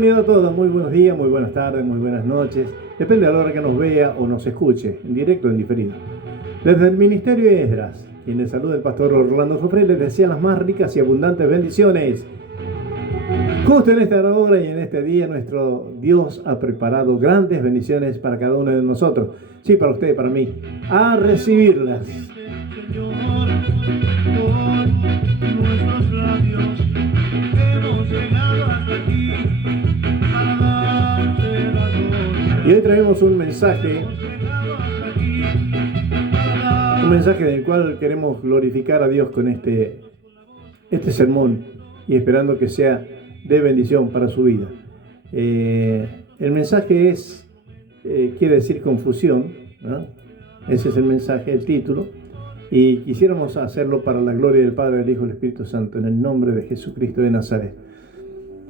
humanidad a todos, muy buenos días, muy buenas tardes, muy buenas noches. Depende de la hora que nos vea o nos escuche, en directo o en diferido. Desde el Ministerio de Esdras, quien les saluda el pastor Orlando Jofré, les desea las más ricas y abundantes bendiciones. Justo en esta hora y en este día, nuestro Dios ha preparado grandes bendiciones para cada uno de nosotros. Sí, para usted y para mí. A recibirlas. Y hoy traemos un mensaje del cual queremos glorificar a Dios con este sermón y esperando que sea de bendición para su vida. El mensaje quiere decir confusión, ¿no? Ese es el mensaje, el título, y quisiéramos hacerlo para la gloria del Padre, del Hijo y del Espíritu Santo, en el nombre de Jesucristo de Nazaret.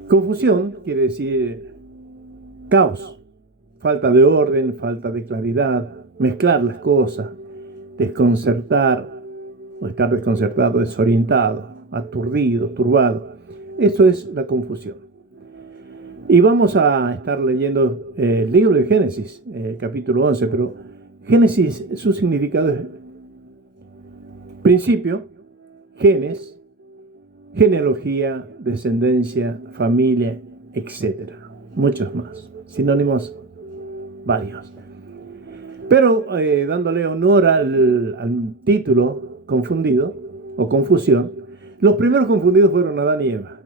Confusión quiere decir caos, falta de orden, falta de claridad, mezclar las cosas, desconcertar o estar desconcertado, desorientado, aturdido, turbado. Eso es la confusión. Y vamos a estar leyendo el libro de Génesis, capítulo 11, pero Génesis, su significado es principio, genes, genealogía, descendencia, familia, etc. Muchos más, sinónimos varios. Pero dándole honor al título confundido o confusión, los primeros confundidos fueron Adán y Eva.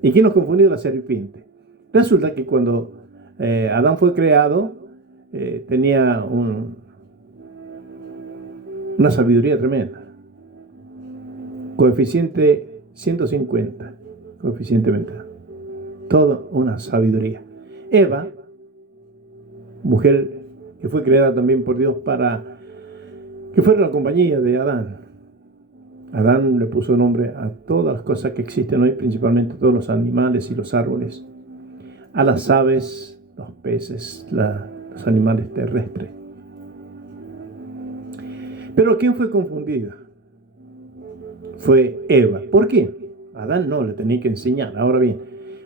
¿Y quién los confundió? La serpiente. Resulta que cuando Adán fue creado, tenía una sabiduría tremenda. Coeficiente 150, coeficiente mental. Toda una sabiduría. Eva, mujer que fue creada también por Dios para que fuera la compañía de Adán. Adán le puso nombre a todas las cosas que existen hoy, principalmente todos los animales y los árboles, a las aves, los peces, los animales terrestres. Pero ¿quién fue confundida? Fue Eva. ¿Por qué? Adán no le tenía que enseñar. Ahora bien,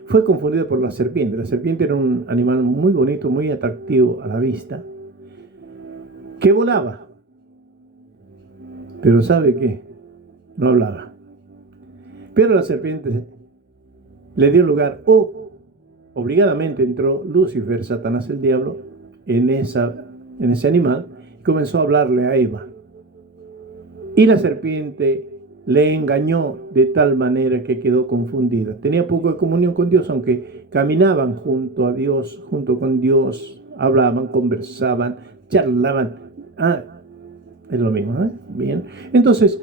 fue confundida por la serpiente. La serpiente era un animal muy bonito, muy atractivo a la vista, que volaba. Pero ¿sabe qué? No hablaba. Pero la serpiente le dio lugar, obligadamente entró Lucifer, Satanás el diablo, en ese animal y comenzó a hablarle a Eva. Y la serpiente le engañó de tal manera que quedó confundida. Tenía poco de comunión con Dios, aunque caminaban junto a Dios, junto con Dios, hablaban, conversaban, charlaban. Es lo mismo, ¿eh? Bien. Entonces,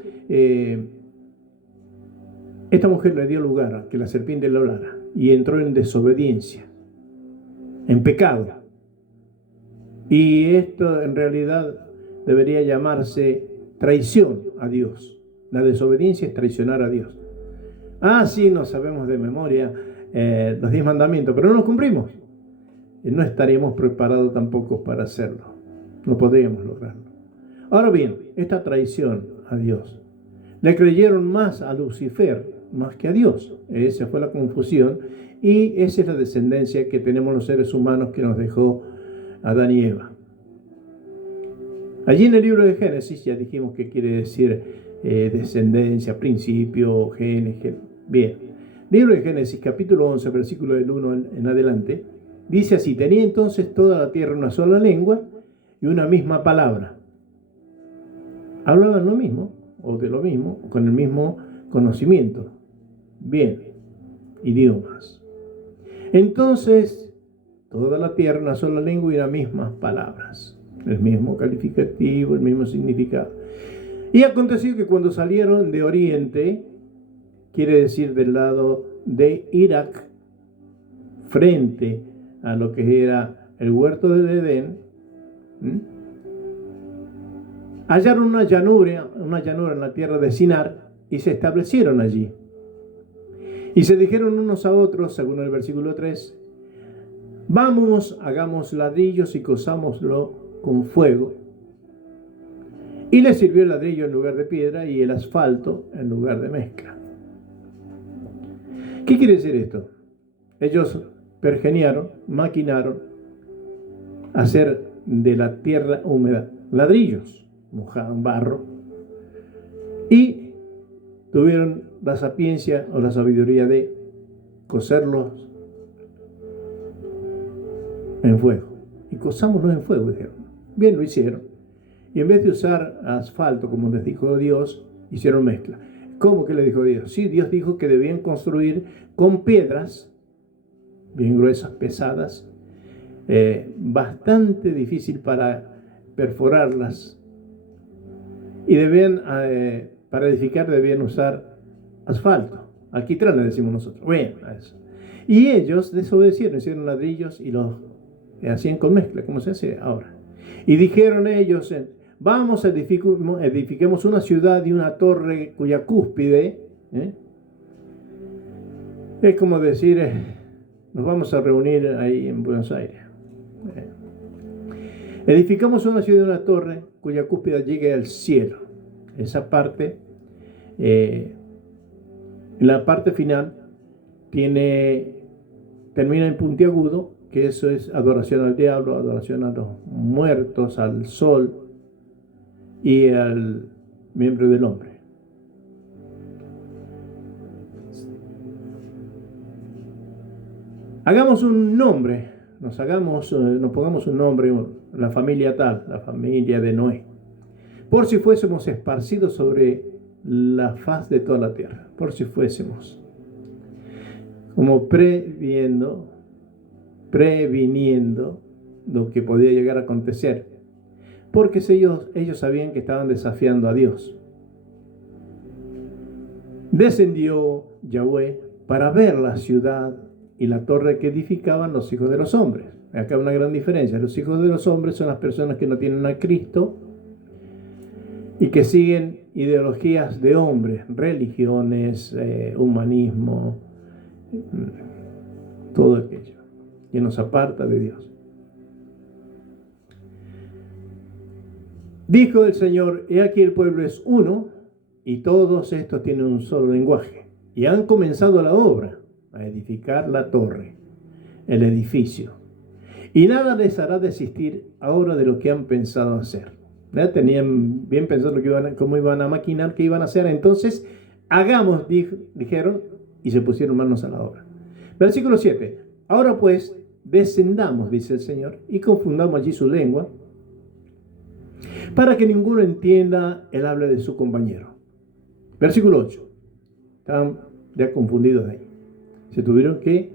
esta mujer le dio lugar a que la serpiente le hablara y entró en desobediencia, en pecado. Y esto en realidad debería llamarse traición a Dios. La desobediencia es traicionar a Dios. Sí, no sabemos de memoria los 10 mandamientos, pero no los cumplimos. No estaríamos preparados tampoco para hacerlo. No podríamos lograrlo. Ahora bien, esta traición a Dios, le creyeron más a Lucifer, más que a Dios. Esa fue la confusión y esa es la descendencia que tenemos los seres humanos que nos dejó Adán y Eva. Allí en el libro de Génesis, ya dijimos que quiere decir descendencia, principio, genes. Bien, libro de Génesis, capítulo 11, versículo del 1 en adelante, dice así: tenía entonces toda la tierra una sola lengua y una misma palabra. Hablaban lo mismo, o de lo mismo, con el mismo conocimiento. Bien, idiomas. Entonces, toda la tierra una sola lengua y las mismas palabras. El mismo calificativo, el mismo significado. Y aconteció que cuando salieron de Oriente, quiere decir del lado de Irak, frente a lo que era el huerto del Edén, hallaron una llanura en la tierra de Sinar y se establecieron allí. Y se dijeron unos a otros, según el versículo 3, vamos, hagamos ladrillos y cosámoslo con fuego. Y les sirvió el ladrillo en lugar de piedra y el asfalto en lugar de mezcla. ¿Qué quiere decir esto? Ellos pergeniaron, maquinaron hacer de la tierra húmeda ladrillos, mojaban barro, y tuvieron la sapiencia o la sabiduría de cocerlos en fuego. Y cozámoslos en fuego, dijeron. Bien, lo hicieron. Y en vez de usar asfalto, como les dijo Dios, hicieron mezcla. ¿Cómo que le dijo Dios? Sí, Dios dijo que debían construir con piedras bien gruesas, pesadas, bastante difícil para perforarlas. Y debían, para edificar, debían usar asfalto. Alquitrán le decimos nosotros. Bueno, eso. Y ellos desobedecieron, hicieron ladrillos y los hacían con mezcla, como se hace ahora. Y dijeron ellos, vamos, edifiquemos una ciudad y una torre cuya cúspide, es como decir, nos vamos a reunir ahí en Buenos Aires. Edificamos una ciudad y una torre cuya cúspide llegue al cielo. Esa parte, la parte final, termina en puntiagudo, que eso es adoración al diablo, adoración a los muertos, al sol y al miembro del hombre. Hagamos un nombre, nos pongamos un nombre, la familia tal, la familia de Noé, por si fuésemos esparcidos sobre la faz de toda la tierra, por si fuésemos, como previniendo lo que podía llegar a acontecer, porque ellos sabían que estaban desafiando a Dios. Descendió Yahweh para ver la ciudad y la torre que edificaban los hijos de los hombres. Acá hay una gran diferencia. Los hijos de los hombres son las personas que no tienen a Cristo y que siguen ideologías de hombres, religiones, humanismo, todo aquello que nos aparta de Dios. Dijo el Señor, he aquí el pueblo es uno y todos estos tienen un solo lenguaje y han comenzado la obra, a edificar la torre, el edificio, y nada les hará desistir ahora de lo que han pensado hacer. ¿Ya? Tenían bien pensado cómo iban a maquinar, qué iban a hacer. Entonces, hagamos, dijeron, y se pusieron manos a la obra. Versículo 7. Ahora pues, descendamos, dice el Señor, y confundamos allí su lengua, para que ninguno entienda el habla de su compañero. Versículo 8. Estaban ya confundidos de ahí. Se tuvieron que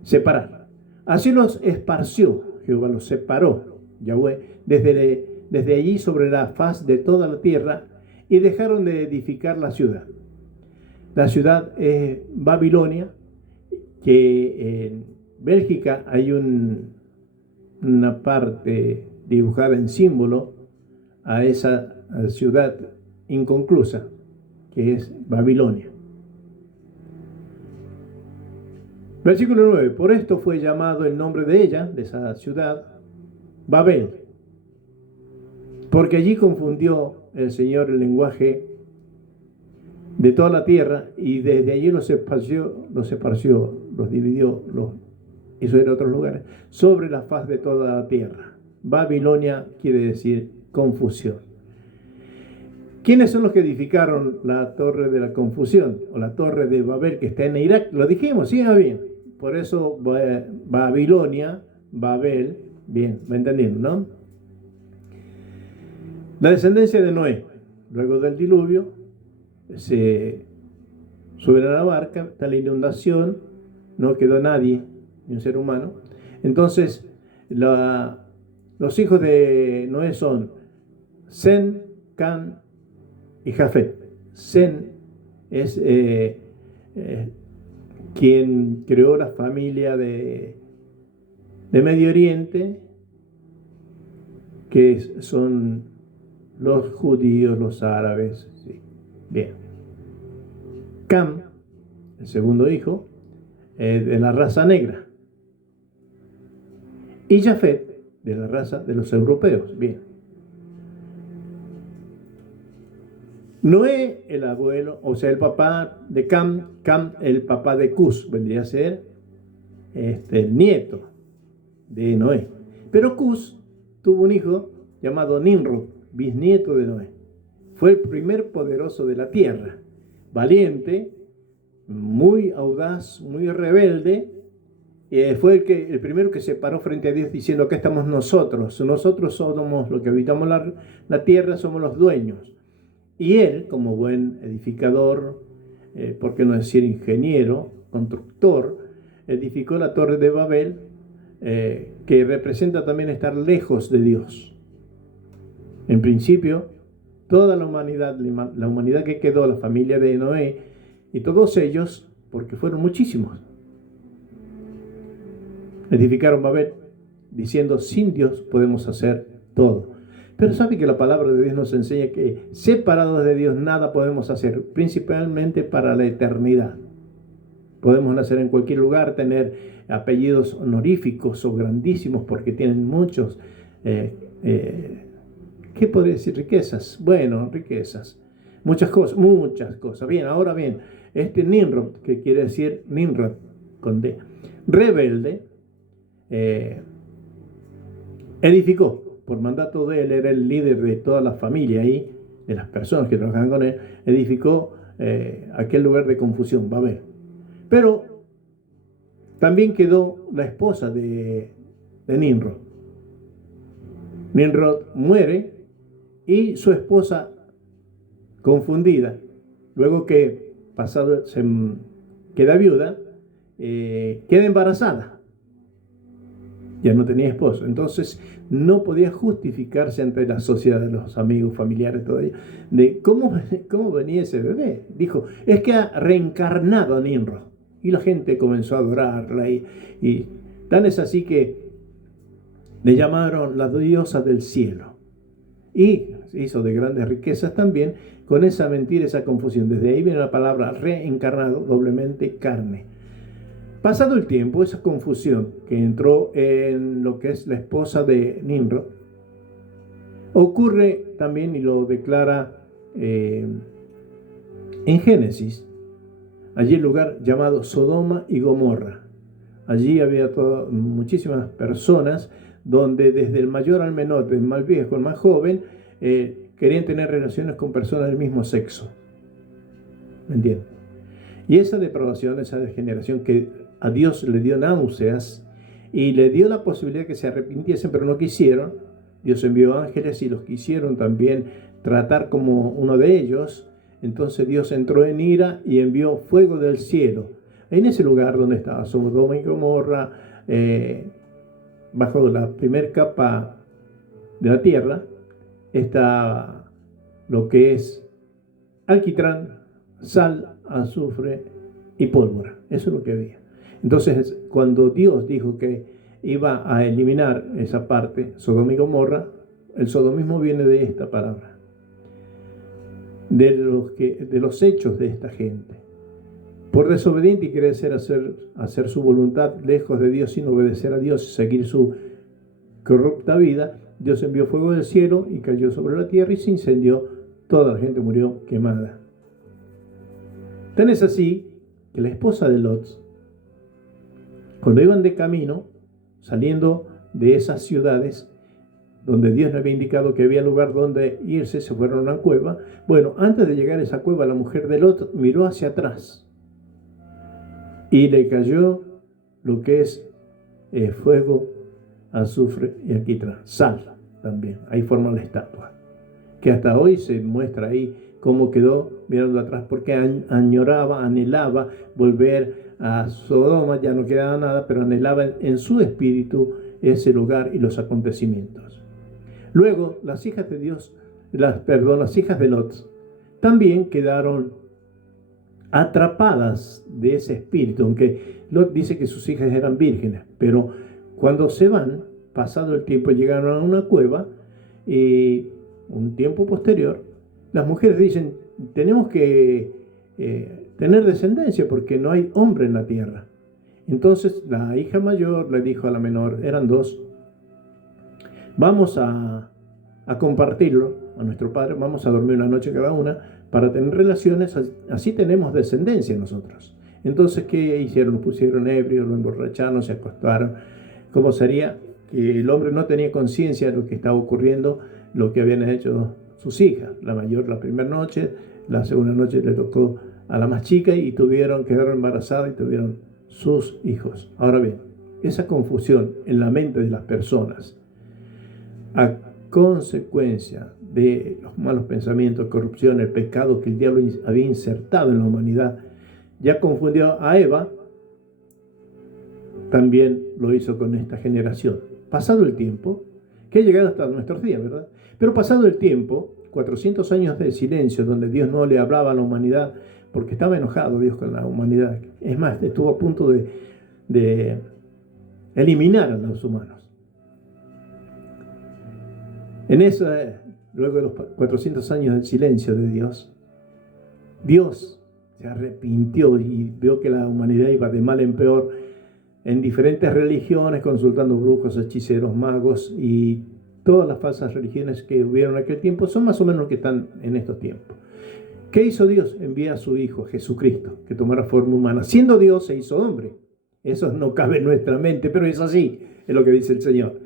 separar. Así los esparció, Jehová los separó, Yahweh, desde allí sobre la faz de toda la tierra, y dejaron de edificar la ciudad. La ciudad es Babilonia, que en Bélgica hay una parte dibujada en símbolo a esa ciudad inconclusa, que es Babilonia. Versículo 9. Por esto fue llamado el nombre de ella, de esa ciudad, Babel, porque allí confundió el Señor el lenguaje de toda la tierra, y desde allí los esparció, los dividió, los hizo ir a otros lugares, sobre la faz de toda la tierra. Babilonia quiere decir confusión. ¿Quiénes son los que edificaron la torre de la confusión, o la torre de Babel, que está en Irak? Lo dijimos, sí, bien. Por eso Babilonia, Babel, bien, ¿me entendieron, no? La descendencia de Noé, luego del diluvio, se suben a la barca, está la inundación, no quedó nadie, ni un ser humano. Entonces, los hijos de Noé son Sem, Cam y Jafet. Sem es quien creó la familia de Medio Oriente, que son los judíos, los árabes. Sí. Bien. Cam, el segundo hijo, de la raza negra. Y Jafet, de la raza de los europeos. Bien. Noé, el abuelo, o sea, el papá de Cam, el papá de Cus, vendría a ser el nieto de Noé. Pero Cus tuvo un hijo llamado Nimrod, bisnieto de Noé. Fue el primer poderoso de la tierra, valiente, muy audaz, muy rebelde. Fue el primero que se paró frente a Dios diciendo: acá estamos nosotros somos los que habitamos la tierra, somos los dueños. Y él, como buen edificador, por qué no decir ingeniero, constructor, edificó la Torre de Babel, que representa también estar lejos de Dios. En principio, toda la humanidad que quedó, la familia de Noé, y todos ellos, porque fueron muchísimos, edificaron Babel, diciendo: sin Dios podemos hacer todo. Pero sabe que la palabra de Dios nos enseña que separados de Dios nada podemos hacer, principalmente para la eternidad. Podemos nacer en cualquier lugar, tener apellidos honoríficos o grandísimos porque tienen muchos, ¿qué podría decir? Riquezas. Bueno, riquezas. Muchas cosas. Bien, ahora bien, este Nimrod, que quiere decir Nimrod con D, rebelde, edificó, por mandato de él, era el líder de toda la familia ahí, de las personas que trabajaban con él, edificó aquel lugar de confusión, Babel. Pero también quedó la esposa de Nimrod. Nimrod muere y su esposa, confundida, luego que queda viuda, queda embarazada. Ya no tenía esposo, entonces no podía justificarse ante la sociedad de los amigos, familiares, todo ello, de cómo venía ese bebé. Dijo: es que ha reencarnado a Nimrod. Y la gente comenzó a adorarla, y tan es así que le llamaron la diosa del cielo. Y se hizo de grandes riquezas también con esa mentira, esa confusión. Desde ahí viene la palabra reencarnado, doblemente carne. Pasado el tiempo, esa confusión que entró en lo que es la esposa de Nimrod, ocurre también, y lo declara en Génesis, allí el lugar llamado Sodoma y Gomorra. Allí había muchísimas personas donde desde el mayor al menor, del más viejo al más joven, querían tener relaciones con personas del mismo sexo. ¿Me entienden? Y esa depravación, esa degeneración que a Dios le dio náuseas y le dio la posibilidad que se arrepintiesen, pero no quisieron. Dios envió ángeles y los quisieron también tratar como uno de ellos. Entonces Dios entró en ira y envió fuego del cielo. En ese lugar donde estaba Sodoma y Gomorra, bajo la primer capa de la tierra, está lo que es alquitrán, sal, azufre y pólvora. Eso es lo que había. Entonces, cuando Dios dijo que iba a eliminar esa parte, Sodoma y Gomorra, el sodomismo viene de esta palabra, de los hechos de esta gente. Por desobediente y querer hacer su voluntad lejos de Dios, sin obedecer a Dios y seguir su corrupta vida, Dios envió fuego del cielo y cayó sobre la tierra y se incendió. Toda la gente murió quemada. Tan es así que la esposa de Lot, cuando iban de camino, saliendo de esas ciudades donde Dios le había indicado que había lugar donde irse, se fueron a una cueva. Bueno, antes de llegar a esa cueva, la mujer de Lot miró hacia atrás y le cayó lo que es fuego, azufre y alquitrán, sal también. Ahí forma la estatua, que hasta hoy se muestra ahí cómo quedó mirando atrás, porque añoraba, anhelaba volver a Sodoma. Ya no quedaba nada, pero anhelaba en su espíritu ese lugar y los acontecimientos. Luego, las hijas de las hijas de Lot también quedaron atrapadas de ese espíritu, aunque Lot dice que sus hijas eran vírgenes, pero cuando se van, pasado el tiempo, llegaron a una cueva y un tiempo posterior, las mujeres dicen: tenemos que tener descendencia porque no hay hombre en la tierra. Entonces la hija mayor le dijo a la menor, eran dos: vamos a compartirlo a nuestro padre, vamos a dormir una noche cada una para tener relaciones, así tenemos descendencia nosotros. Entonces, ¿qué hicieron? Lo pusieron ebrio, lo emborracharon, se acostaron. ¿Cómo sería? Que el hombre no tenía conciencia de lo que estaba ocurriendo, lo que habían hecho sus hijas. La mayor la primera noche, la segunda noche le tocó a la más chica y quedaron embarazadas y tuvieron sus hijos. Ahora bien, esa confusión en la mente de las personas, a consecuencia de los malos pensamientos, corrupción, el pecado que el diablo había insertado en la humanidad, ya confundió a Eva, también lo hizo con esta generación. Pasado el tiempo, que ha llegado hasta nuestros días, ¿verdad? Pero pasado el tiempo, 400 años de silencio, donde Dios no le hablaba a la humanidad, porque estaba enojado Dios con la humanidad. Es más, estuvo a punto de eliminar a los humanos. En eso, luego de los 400 años del silencio de Dios, Dios se arrepintió y vio que la humanidad iba de mal en peor en diferentes religiones, consultando brujos, hechiceros, magos y todas las falsas religiones que hubieron en aquel tiempo son más o menos lo que están en estos tiempos. ¿Qué hizo Dios? Envía a su Hijo, Jesucristo, que tomara forma humana. Siendo Dios, se hizo hombre. Eso no cabe en nuestra mente, pero es así, es lo que dice el Señor.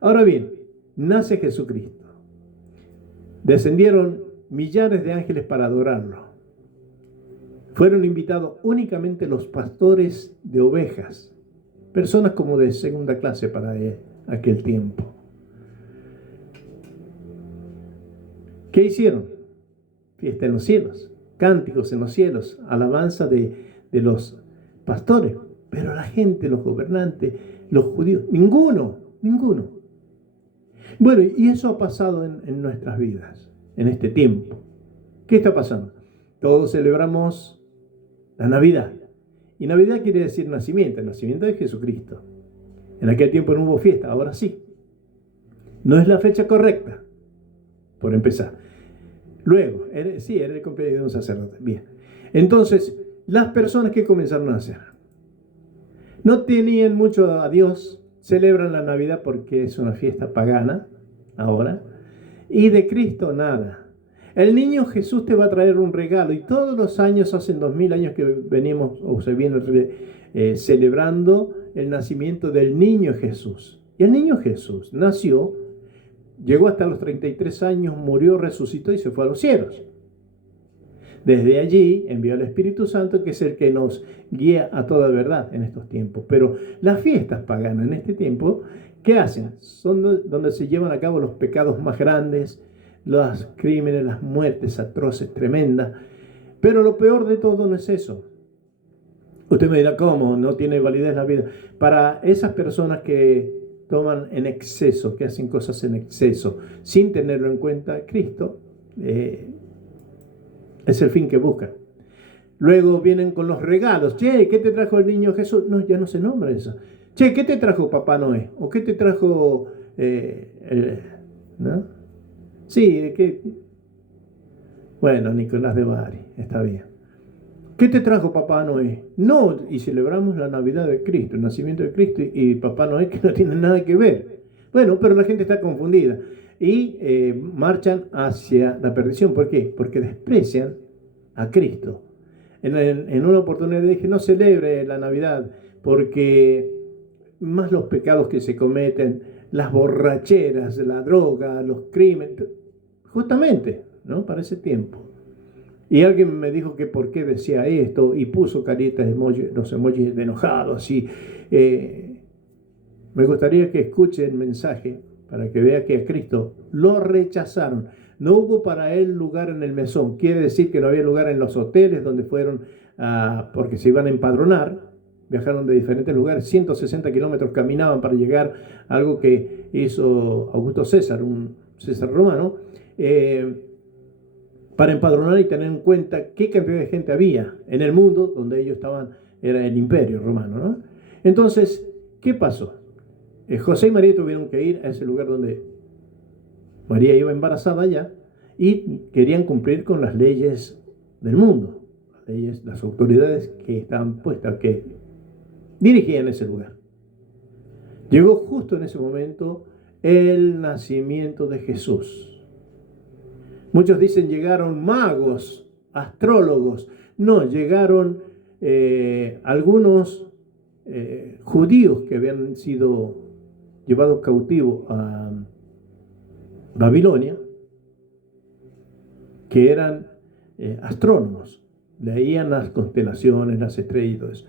Ahora bien, nace Jesucristo. Descendieron millares de ángeles para adorarlo. Fueron invitados únicamente los pastores de ovejas, personas como de segunda clase para aquel tiempo. ¿Qué hicieron? Fiesta en los cielos, cánticos en los cielos, alabanza de los pastores. Pero la gente, los gobernantes, los judíos, ninguno. Bueno, y eso ha pasado en nuestras vidas, en este tiempo. ¿Qué está pasando? Todos celebramos la Navidad. Y Navidad quiere decir nacimiento, el nacimiento de Jesucristo. En aquel tiempo no hubo fiesta, ahora sí. No es la fecha correcta, por empezar. Luego, era el cumpleaños de un sacerdote. Bien. Entonces, las personas que comenzaron a hacer, no tenían mucho a Dios, celebran la Navidad porque es una fiesta pagana, ahora, y de Cristo nada. El niño Jesús te va a traer un regalo y todos los años, hace 2000 años que venimos o se viene celebrando el nacimiento del niño Jesús. Y el niño Jesús nació, llegó hasta los 33 años, murió, resucitó y se fue a los cielos. Desde allí envió al Espíritu Santo, que es el que nos guía a toda verdad en estos tiempos. Pero las fiestas paganas en este tiempo, ¿qué hacen? Son donde se llevan a cabo los pecados más grandes, los crímenes, las muertes atroces, tremendas. Pero lo peor de todo no es eso. Usted me dirá, ¿cómo? No tiene validez la vida. Para esas personas que toman en exceso, que hacen cosas en exceso, sin tenerlo en cuenta, Cristo es el fin que buscan. Luego vienen con los regalos. Che, ¿qué te trajo el niño Jesús? No, ya no se nombra eso. Che, ¿qué te trajo Papá Noé? ¿O qué te trajo ¿no? Sí, bueno, Nicolás de Bari, está bien. ¿Qué te trajo Papá Noé? No, y celebramos la Navidad de Cristo, el nacimiento de Cristo y Papá Noé, que no tiene nada que ver. Bueno, pero la gente está confundida y marchan hacia la perdición. ¿Por qué? Porque desprecian a Cristo. En una oportunidad dije, no celebre la Navidad, porque más los pecados que se cometen, las borracheras, la droga, los crímenes, justamente, ¿no? Para ese tiempo. Y alguien me dijo que por qué decía esto y puso caritas, los emojis de enojados. Y me gustaría que escuche el mensaje para que vea que a Cristo lo rechazaron. No hubo para él lugar en el mesón. Quiere decir que no había lugar en los hoteles donde fueron, porque se iban a empadronar. Viajaron de diferentes lugares, 160 kilómetros caminaban para llegar a algo que hizo Augusto César, un César romano, para empadronar y tener en cuenta qué cantidad de gente había en el mundo donde ellos estaban, era el imperio romano, ¿no? Entonces, ¿qué pasó? José y María tuvieron que ir a ese lugar donde María iba embarazada ya y querían cumplir con las leyes del mundo, las autoridades que estaban puestas, que dirigían ese lugar. Llegó justo en ese momento el nacimiento de Jesús. Muchos dicen llegaron magos, astrólogos. No, llegaron algunos judíos que habían sido llevados cautivos a Babilonia, que eran astrónomos, leían las constelaciones, las estrellas y todo eso.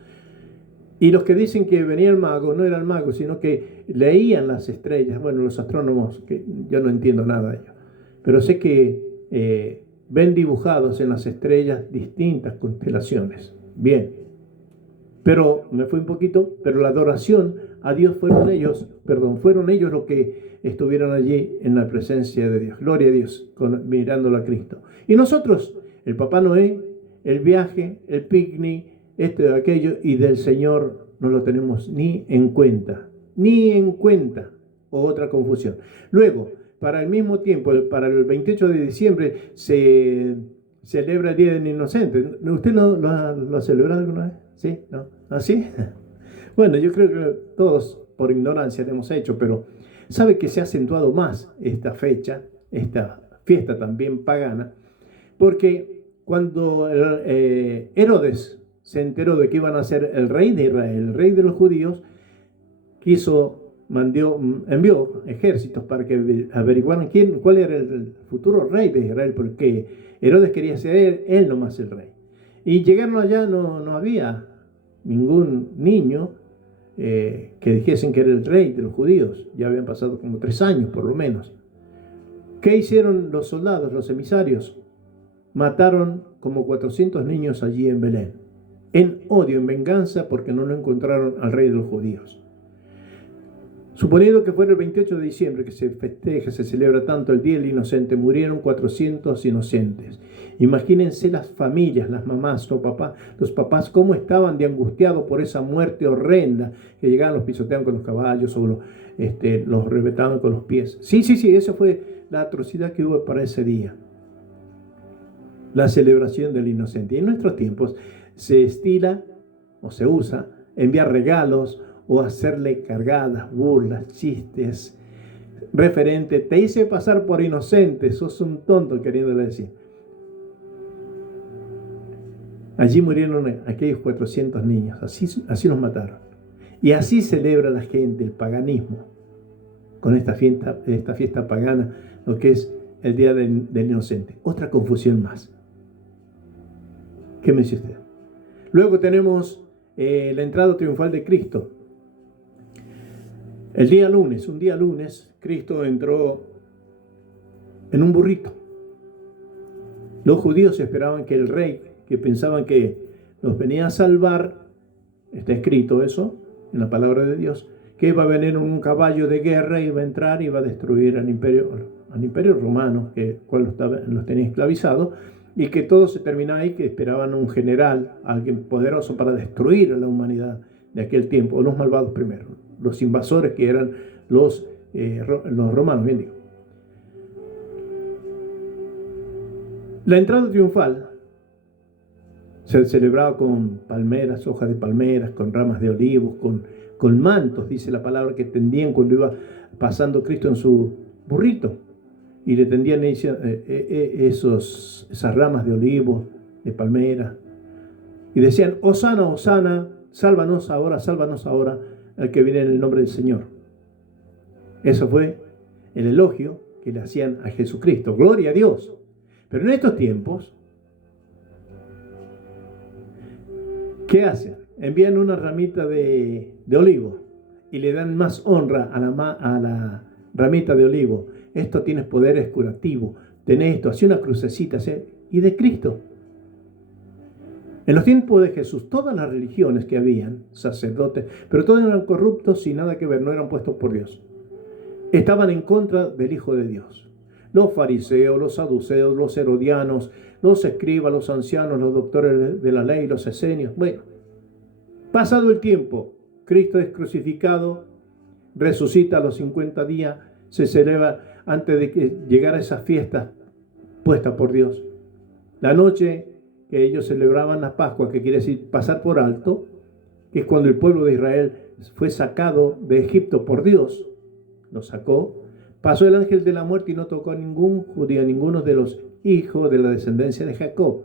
Y los que dicen que venía el mago, no eran magos, sino que leían las estrellas. Bueno, los astrónomos, que yo no entiendo nada de ello, pero sé que ven dibujados en las estrellas distintas constelaciones. Bien, pero me fui un poquito, pero la adoración a Dios fueron ellos los que estuvieron allí en la presencia de Dios. Gloria a Dios, mirándolo a Cristo. Y nosotros, el Papá Noé, el viaje, el picnic, esto y aquello, y del Señor no lo tenemos ni en cuenta, otra confusión. Luego, para el mismo tiempo, para el 28 de diciembre, se celebra el Día del Inocente. ¿Usted lo ha celebrado alguna vez? ¿Sí? ¿No? ¿Así? Bueno, yo creo que todos por ignorancia lo hemos hecho, pero sabe que se ha acentuado más esta fecha, esta fiesta también pagana, porque cuando Herodes se enteró de que iban a ser el rey de Israel, el rey de los judíos, envió ejércitos para que averiguaran cuál era el futuro rey de Israel, porque Herodes quería ser él nomás el rey. Y llegaron allá, no había ningún niño que dijesen que era el rey de los judíos. Ya habían pasado como 3 años por lo menos. ¿Qué hicieron los soldados, los emisarios? Mataron como 400 niños allí en Belén, en odio, en venganza, porque no lo encontraron al rey de los judíos. Suponiendo que fuera el 28 de diciembre que se festeja, se celebra tanto el Día del Inocente, murieron 400 inocentes. Imagínense las familias, las mamás, los papás, cómo estaban de angustiados por esa muerte horrenda, que llegaban, los pisoteaban con los caballos o los reventaban con los pies. Sí, esa fue la atrocidad que hubo para ese día. La celebración del inocente. Y en nuestros tiempos se estila o se usa enviar regalos o hacerle cargadas, burlas, chistes, referente, te hice pasar por inocente, sos un tonto, queriéndole decir. Allí murieron aquellos 400 niños, así los mataron. Y así celebra la gente el paganismo, con esta fiesta pagana, lo que es el Día del Inocente. Otra confusión más. ¿Qué me dice usted? Luego tenemos la entrada triunfal de Cristo. Un día lunes, Cristo entró en un burrito. Los judíos esperaban que el rey, que pensaban que los venía a salvar, está escrito eso en la palabra de Dios, que iba a venir un caballo de guerra, iba a entrar y iba a destruir al imperio romano, cual los tenía esclavizados, y que todo se terminaba ahí, que esperaban un general, alguien poderoso para destruir a la humanidad de aquel tiempo, o los malvados primero, los invasores que eran los romanos, bien digo. La entrada triunfal se celebraba con palmeras, hojas de palmeras, con ramas de olivos, con mantos, dice la palabra, que tendían cuando iba pasando Cristo en su burrito. Y le tendían esas ramas de olivos, de palmera. Y decían, Hosana, Hosana, sálvanos ahora, al que viene en el nombre del Señor. Eso fue el elogio que le hacían a Jesucristo. Gloria a Dios. Pero en estos tiempos, ¿qué hacen? Envían una ramita de olivo y le dan más honra a la ramita de olivo. Esto tiene poderes curativos. Tenés esto, así una crucecita, ¿sí? Y de Cristo. En los tiempos de Jesús, todas las religiones que habían, sacerdotes, pero todos eran corruptos sin nada que ver, no eran puestos por Dios. Estaban en contra del Hijo de Dios. Los fariseos, los saduceos, los herodianos, los escribas, los ancianos, los doctores de la ley, los esenios. Bueno, pasado el tiempo, Cristo es crucificado, resucita a los 50 días, se celebra antes de que llegara esa fiesta puesta por Dios. La noche que ellos celebraban la Pascua, que quiere decir pasar por alto, que es cuando el pueblo de Israel fue sacado de Egipto por Dios, lo sacó, pasó el ángel de la muerte y no tocó a ningún judío, a ninguno de los hijos de la descendencia de Jacob.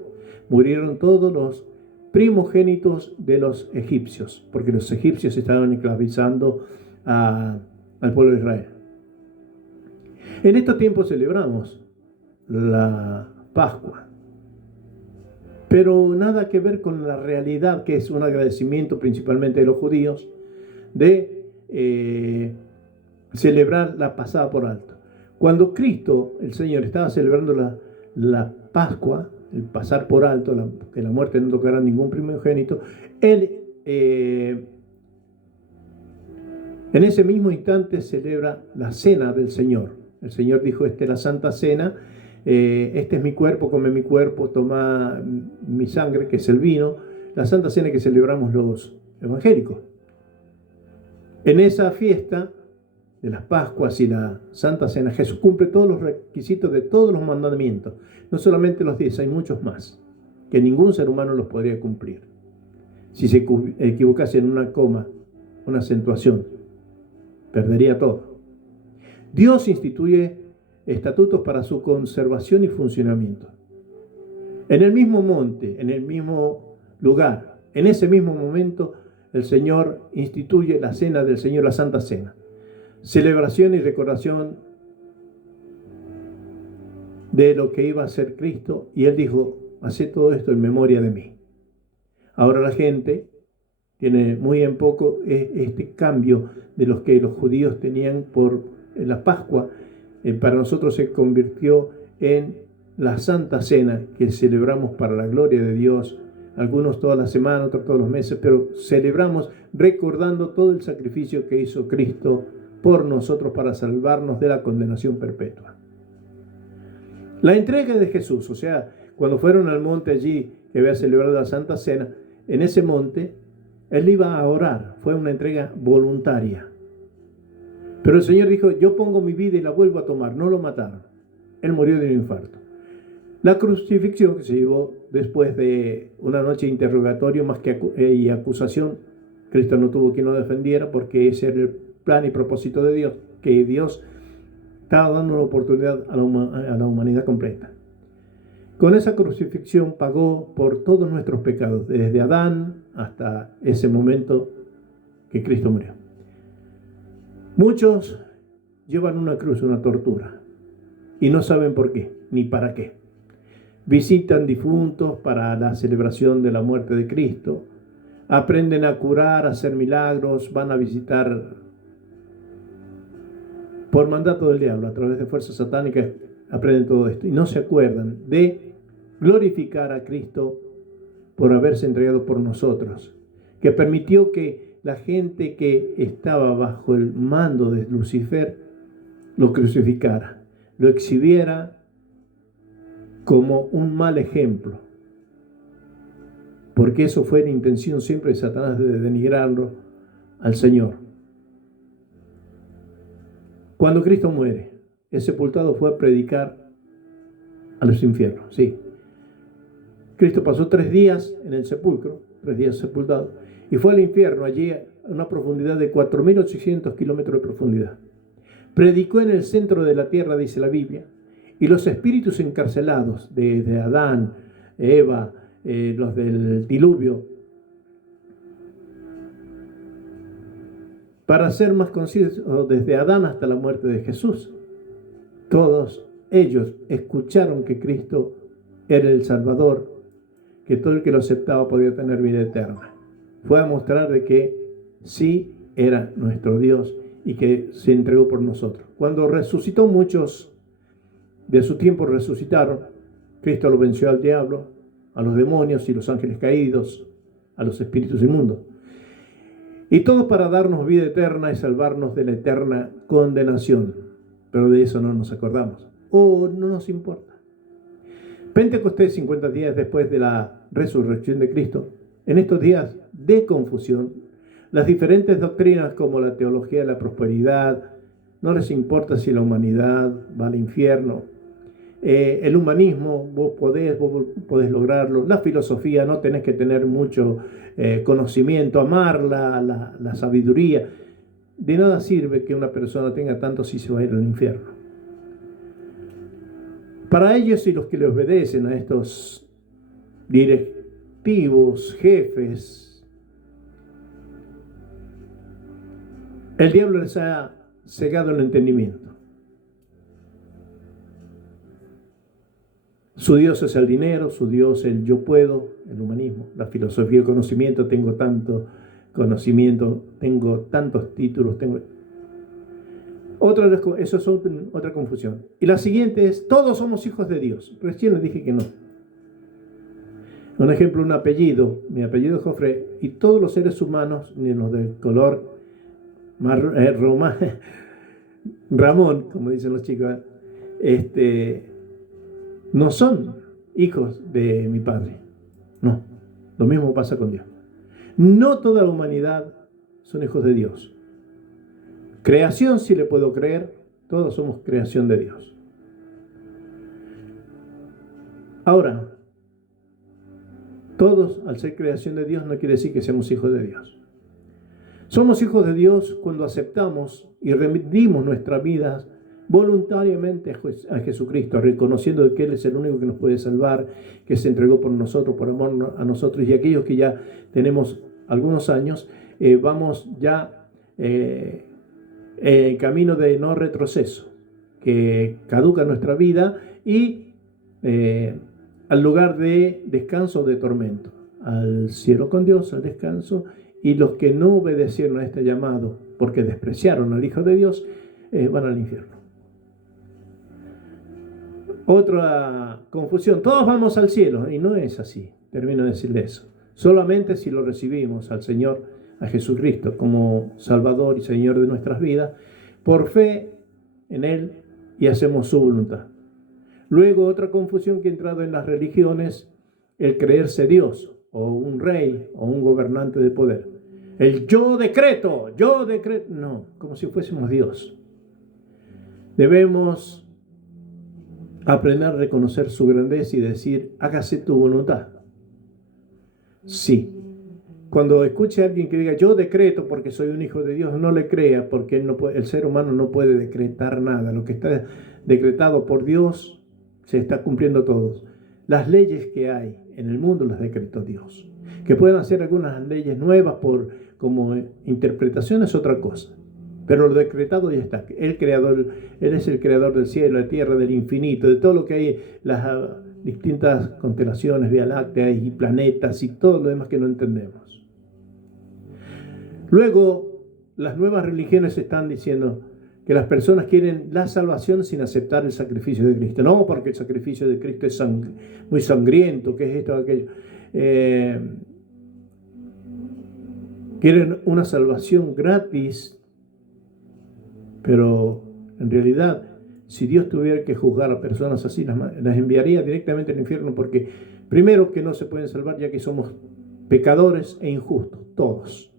Murieron todos los primogénitos de los egipcios, porque los egipcios estaban esclavizando al pueblo de Israel. En estos tiempos celebramos la Pascua, pero nada que ver con la realidad, que es un agradecimiento principalmente de los judíos de celebrar la pasada por alto. Cuando Cristo, el Señor, estaba celebrando la Pascua, el pasar por alto, que la muerte no tocará ningún primogénito, Él en ese mismo instante celebra la cena del Señor. El Señor dijo, esta es la Santa Cena, este es mi cuerpo, come mi cuerpo, toma mi sangre, que es el vino, la Santa Cena que celebramos los evangélicos. En esa fiesta de las Pascuas y la Santa Cena, Jesús cumple todos los requisitos de todos los mandamientos, no solamente los 10, hay muchos más, que ningún ser humano los podría cumplir. Si se equivocase en una coma, una acentuación, perdería todo. Dios instituye estatutos para su conservación y funcionamiento. En el mismo monte, en el mismo lugar, en ese mismo momento, el Señor instituye la cena del Señor, la Santa Cena. Celebración y recordación de lo que iba a ser Cristo, y Él dijo, haced todo esto en memoria de mí. Ahora la gente tiene muy en poco este cambio de los que los judíos tenían por la Pascua. Para nosotros se convirtió en la Santa Cena que celebramos para la gloria de Dios, algunos toda la semana, otros todos los meses, pero celebramos recordando todo el sacrificio que hizo Cristo por nosotros para salvarnos de la condenación perpetua. La entrega de Jesús, o sea, cuando fueron al monte allí que había celebrado la Santa Cena, en ese monte Él iba a orar, fue una entrega voluntaria. Pero el Señor dijo, yo pongo mi vida y la vuelvo a tomar, no lo mataron. Él murió de un infarto. La crucifixión que se llevó después de una noche de interrogatorio más que y acusación, Cristo no tuvo quien lo defendiera porque ese era el plan y propósito de Dios, que Dios estaba dando una oportunidad a la humanidad completa. Con esa crucifixión pagó por todos nuestros pecados, desde Adán hasta ese momento que Cristo murió. Muchos llevan una cruz, una tortura, y no saben por qué, ni para qué. Visitan difuntos para la celebración de la muerte de Cristo, aprenden a curar, a hacer milagros, van a visitar por mandato del diablo, a través de fuerzas satánicas, aprenden todo esto y no se acuerdan de glorificar a Cristo por haberse entregado por nosotros, que permitió que la gente que estaba bajo el mando de Lucifer lo crucificara, lo exhibiera como un mal ejemplo, porque eso fue la intención siempre de Satanás, de denigrarlo al Señor. Cuando Cristo muere, es sepultado, fue a predicar a los infiernos, sí. Cristo pasó 3 días en el sepulcro, 3 días sepultado, y fue al infierno, allí a una profundidad de 4.800 kilómetros de profundidad. Predicó en el centro de la tierra, dice la Biblia, y los espíritus encarcelados, desde Adán, Eva, los del diluvio, para ser más conciso, desde Adán hasta la muerte de Jesús, todos ellos escucharon que Cristo era el Salvador, que todo el que lo aceptaba podía tener vida eterna. Fue a mostrar de que sí era nuestro Dios y que se entregó por nosotros. Cuando resucitó, muchos de su tiempo resucitaron. Cristo lo venció al diablo, a los demonios y los ángeles caídos, a los espíritus inmundos. Y todo para darnos vida eterna y salvarnos de la eterna condenación. Pero de eso no nos acordamos. O no nos importa. Pentecostés, 50 días después de la resurrección de Cristo, en estos días de confusión, las diferentes doctrinas como la teología de la prosperidad, no les importa si la humanidad va al infierno, el humanismo, vos podés lograrlo, la filosofía, no tenés que tener mucho conocimiento, amar la sabiduría, de nada sirve que una persona tenga tanto si se va a ir al infierno. Para ellos y los que le obedecen a estos directivos, jefes, el diablo les ha cegado el entendimiento. Su Dios es el dinero, su Dios es el yo puedo, el humanismo, la filosofía, el conocimiento. Tengo tanto conocimiento, tengo tantos títulos, eso es otra confusión. Y la siguiente es, todos somos hijos de Dios. Recién les dije que no. Un ejemplo, un apellido, mi apellido es Jofre, y todos los seres humanos, ni los del color Ramón, como dicen los chicos, no son hijos de mi Padre. No, lo mismo pasa con Dios. No toda la humanidad son hijos de Dios. Creación sí le puedo creer, todos somos creación de Dios. Ahora, todos al ser creación de Dios no quiere decir que seamos hijos de Dios. Somos hijos de Dios cuando aceptamos y rendimos nuestras vidas voluntariamente a Jesucristo, reconociendo que Él es el único que nos puede salvar, que se entregó por nosotros, por amor a nosotros, y aquellos que ya tenemos algunos años, vamos ya en camino de no retroceso, que caduca nuestra vida y al lugar de descanso o de tormento, al cielo con Dios, al descanso, y los que no obedecieron a este llamado porque despreciaron al Hijo de Dios, van al infierno. Otra confusión, todos vamos al cielo, y no es así, termino de decirle eso. Solamente si lo recibimos al Señor, a Jesucristo, como Salvador y Señor de nuestras vidas, por fe en Él y hacemos su voluntad. Luego, otra confusión que ha entrado en las religiones, el creerse Dios, o un rey, o un gobernante de poder. El yo decreto, no, como si fuésemos Dios. Debemos aprender a reconocer su grandeza y decir, hágase tu voluntad. Sí. Cuando escuche a alguien que diga, yo decreto porque soy un hijo de Dios, no le crea, porque el ser humano no puede decretar nada. Lo que está decretado por Dios se está cumpliendo todos. Las leyes que hay en el mundo las decretó Dios. Que puedan hacer algunas leyes nuevas como interpretación es otra cosa. Pero lo decretado ya está. Él es el creador del cielo, de la tierra, del infinito, de todo lo que hay, las distintas constelaciones, Vía Láctea y planetas y todo lo demás que no entendemos. Luego, las nuevas religiones están diciendo que las personas quieren la salvación sin aceptar el sacrificio de Cristo. No, porque el sacrificio de Cristo es muy sangriento, que es esto o aquello. Quieren una salvación gratis, pero en realidad, si Dios tuviera que juzgar a personas así, las enviaría directamente al infierno, porque primero que no se pueden salvar ya que somos pecadores e injustos, todos.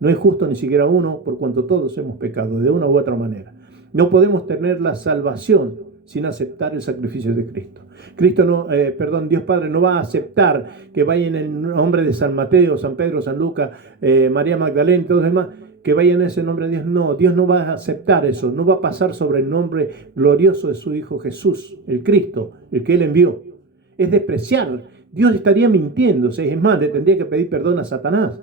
No es justo ni siquiera uno, por cuanto todos hemos pecado de una u otra manera. No podemos tener la salvación sin aceptar el sacrificio de Cristo. Dios Padre no va a aceptar que vayan en el nombre de San Mateo, San Pedro, San Lucas, María Magdalena y todos los demás, que vayan en ese nombre de Dios. No, Dios no va a aceptar eso, no va a pasar sobre el nombre glorioso de su Hijo Jesús, el Cristo, el que Él envió. Es despreciar. Dios estaría mintiéndose, es más, le tendría que pedir perdón a Satanás.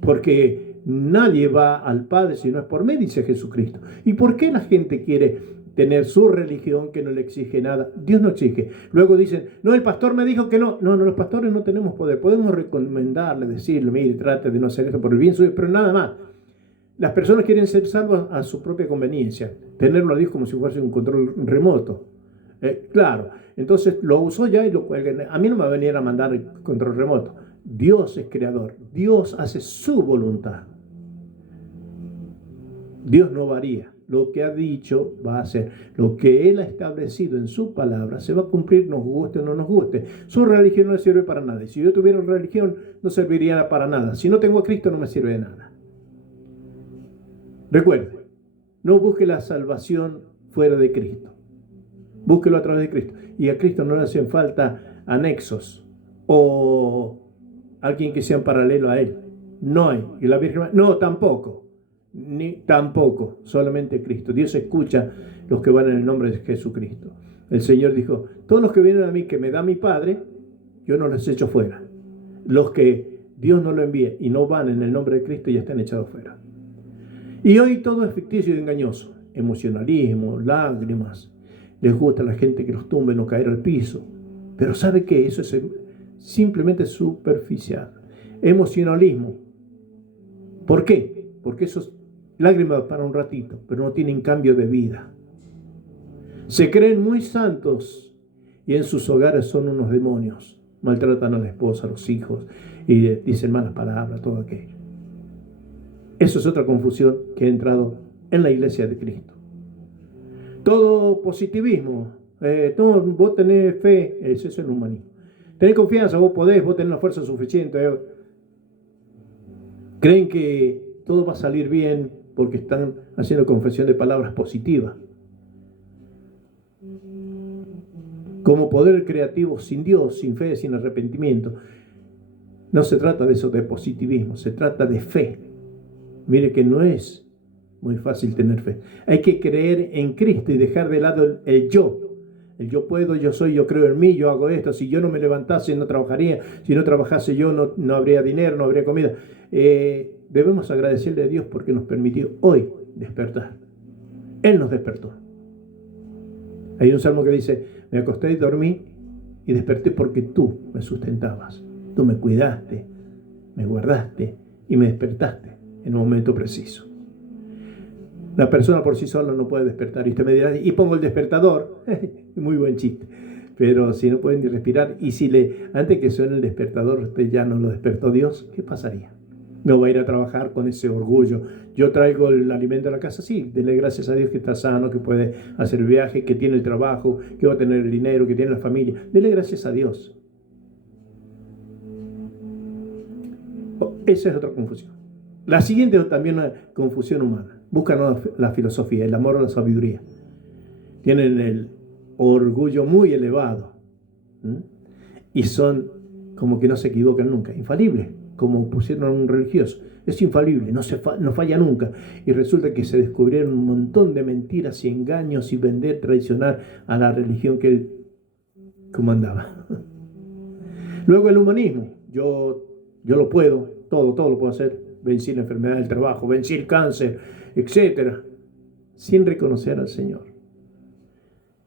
Porque nadie va al Padre si no es por mí, dice Jesucristo. ¿Y por qué la gente quiere tener su religión que no le exige nada? Dios no exige. Luego dicen, no, el pastor me dijo que no. No, los pastores no tenemos poder. Podemos recomendarle, decirle, mire, trate de no hacer esto por el bien suyo, pero nada más. Las personas quieren ser salvas a su propia conveniencia. Tenerlo a Dios como si fuese un control remoto. Claro, entonces lo usó ya y lo cuelga. A mí no me va a venir a mandar el control remoto. Dios es creador. Dios hace su voluntad. Dios no varía. Lo que ha dicho va a hacer. Lo que Él ha establecido en su palabra se va a cumplir, nos guste o no nos guste. Su religión no le sirve para nada. Y si yo tuviera religión, no serviría para nada. Si no tengo a Cristo, no me sirve de nada. Recuerde, no busque la salvación fuera de Cristo. Búsquelo a través de Cristo. Y a Cristo no le hacen falta anexos o alguien que sea paralelo a Él. No hay. Y la Virgen, no, tampoco. Tampoco. Solamente Cristo. Dios escucha los que van en el nombre de Jesucristo. El Señor dijo, todos los que vienen a mí, que me da mi Padre, yo no los echo fuera. Los que Dios no lo envía y no van en el nombre de Cristo ya están echados fuera. Y hoy todo es ficticio y engañoso. Emocionalismo, lágrimas. Les gusta a la gente que los tumbe, no caer al piso. Pero ¿sabe qué? Eso es simplemente superficial. Emocionalismo. ¿Por qué? Porque esos lágrimas para un ratito, pero no tienen cambio de vida. Se creen muy santos y en sus hogares son unos demonios. Maltratan a la esposa, a los hijos y dicen malas palabras, todo aquello. Eso es otra confusión que ha entrado en la iglesia de Cristo. Todo positivismo. No, vos tenés fe, eso es el humanismo. Tenés confianza, vos podés, vos tenés la fuerza suficiente. Creen que todo va a salir bien porque están haciendo confesión de palabras positivas. Como poder creativo sin Dios, sin fe, sin arrepentimiento. No se trata de eso, de positivismo, se trata de fe. Mire que no es muy fácil tener fe. Hay que creer en Cristo y dejar de lado el yo. El yo puedo, yo soy, yo creo en mí, yo hago esto. Si yo no me levantase, no trabajaría. Si no trabajase yo, no habría dinero, no habría comida. Debemos agradecerle a Dios porque nos permitió hoy despertar. Él nos despertó. Hay un salmo que dice, me acosté y dormí y desperté porque tú me sustentabas. Tú me cuidaste, me guardaste y me despertaste en un momento preciso. La persona por sí sola no puede despertar. Y usted me dirá, y pongo el despertador. Muy buen chiste. Pero si no pueden ni respirar, y si antes que suene el despertador, usted ya no lo despertó Dios, ¿qué pasaría? No va a ir a trabajar con ese orgullo. Yo traigo el alimento a la casa, sí, dele gracias a Dios que está sano, que puede hacer viaje, que tiene el trabajo, que va a tener el dinero, que tiene la familia. Dele gracias a Dios. Esa es otra confusión. La siguiente es también una confusión humana. Buscan la filosofía, el amor a la sabiduría. Tienen el orgullo muy elevado. Y son como que no se equivocan nunca. Infalibles, como pusieron a un religioso. Es infalible, no falla nunca. Y resulta que se descubrieron un montón de mentiras y engaños y vender, traicionar a la religión que él comandaba. Luego el humanismo. Yo lo puedo, todo lo puedo hacer. Vencí la enfermedad del trabajo, vencí el cáncer, etc. Sin reconocer al Señor.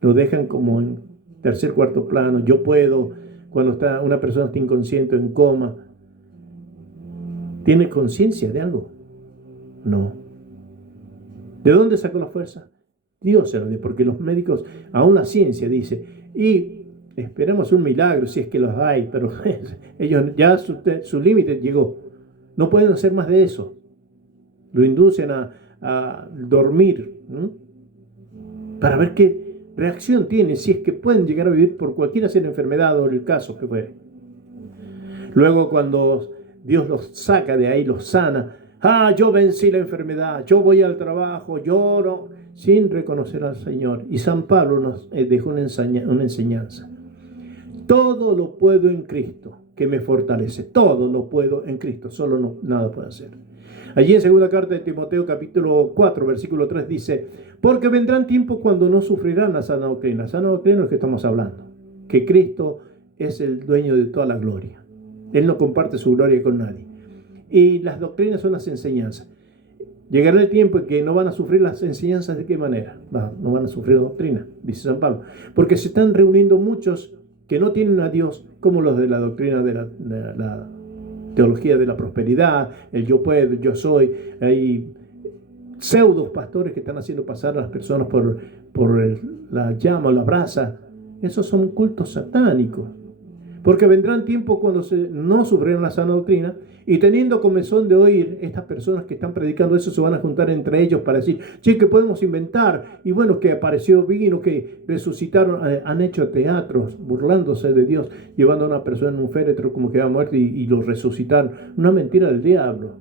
Lo dejan como en tercer, cuarto plano. Yo puedo, cuando una persona está inconsciente, en coma. ¿Tiene conciencia de algo? No. ¿De dónde sacó la fuerza? Dios se lo dio, porque los médicos, aún la ciencia dice, y esperamos un milagro si es que los hay, pero ellos ya su límite llegó. No pueden hacer más de eso. Lo inducen a dormir, ¿no? Para ver qué reacción tiene, si es que pueden llegar a vivir por cualquiera sea la enfermedad o el caso que fuere. Luego cuando Dios los saca de ahí, los sana. Yo vencí la enfermedad, yo voy al trabajo, lloro, sin reconocer al Señor. Y San Pablo nos dejó una enseñanza. Todo lo puedo en Cristo, que me fortalece. Todo lo puedo en Cristo, solo nada puedo hacer. Allí en segunda carta de Timoteo, capítulo 4, versículo 3 dice, porque vendrán tiempos cuando no sufrirán la sana doctrina. Sana doctrina es lo que estamos hablando, que Cristo es el dueño de toda la gloria. Él no comparte su gloria con nadie. Y las doctrinas son las enseñanzas. Llegará el tiempo en que no van a sufrir las enseñanzas. ¿De qué manera? No van a sufrir la doctrina, dice San Pablo. Porque se están reuniendo muchos que no tienen a Dios, como los de la doctrina de la teología de la prosperidad, el yo puedo, yo soy. Hay pseudos pastores que están haciendo pasar a las personas por la llama o la brasa. Esos son cultos satánicos. Porque vendrán tiempos cuando no sufrieron la sana doctrina y teniendo comezón de oír, estas personas que están predicando eso se van a juntar entre ellos para decir, sí, que podemos inventar. Y bueno, que apareció vino, que resucitaron, han hecho teatros burlándose de Dios, llevando a una persona en un féretro como que va muerto y lo resucitaron. Una mentira del diablo.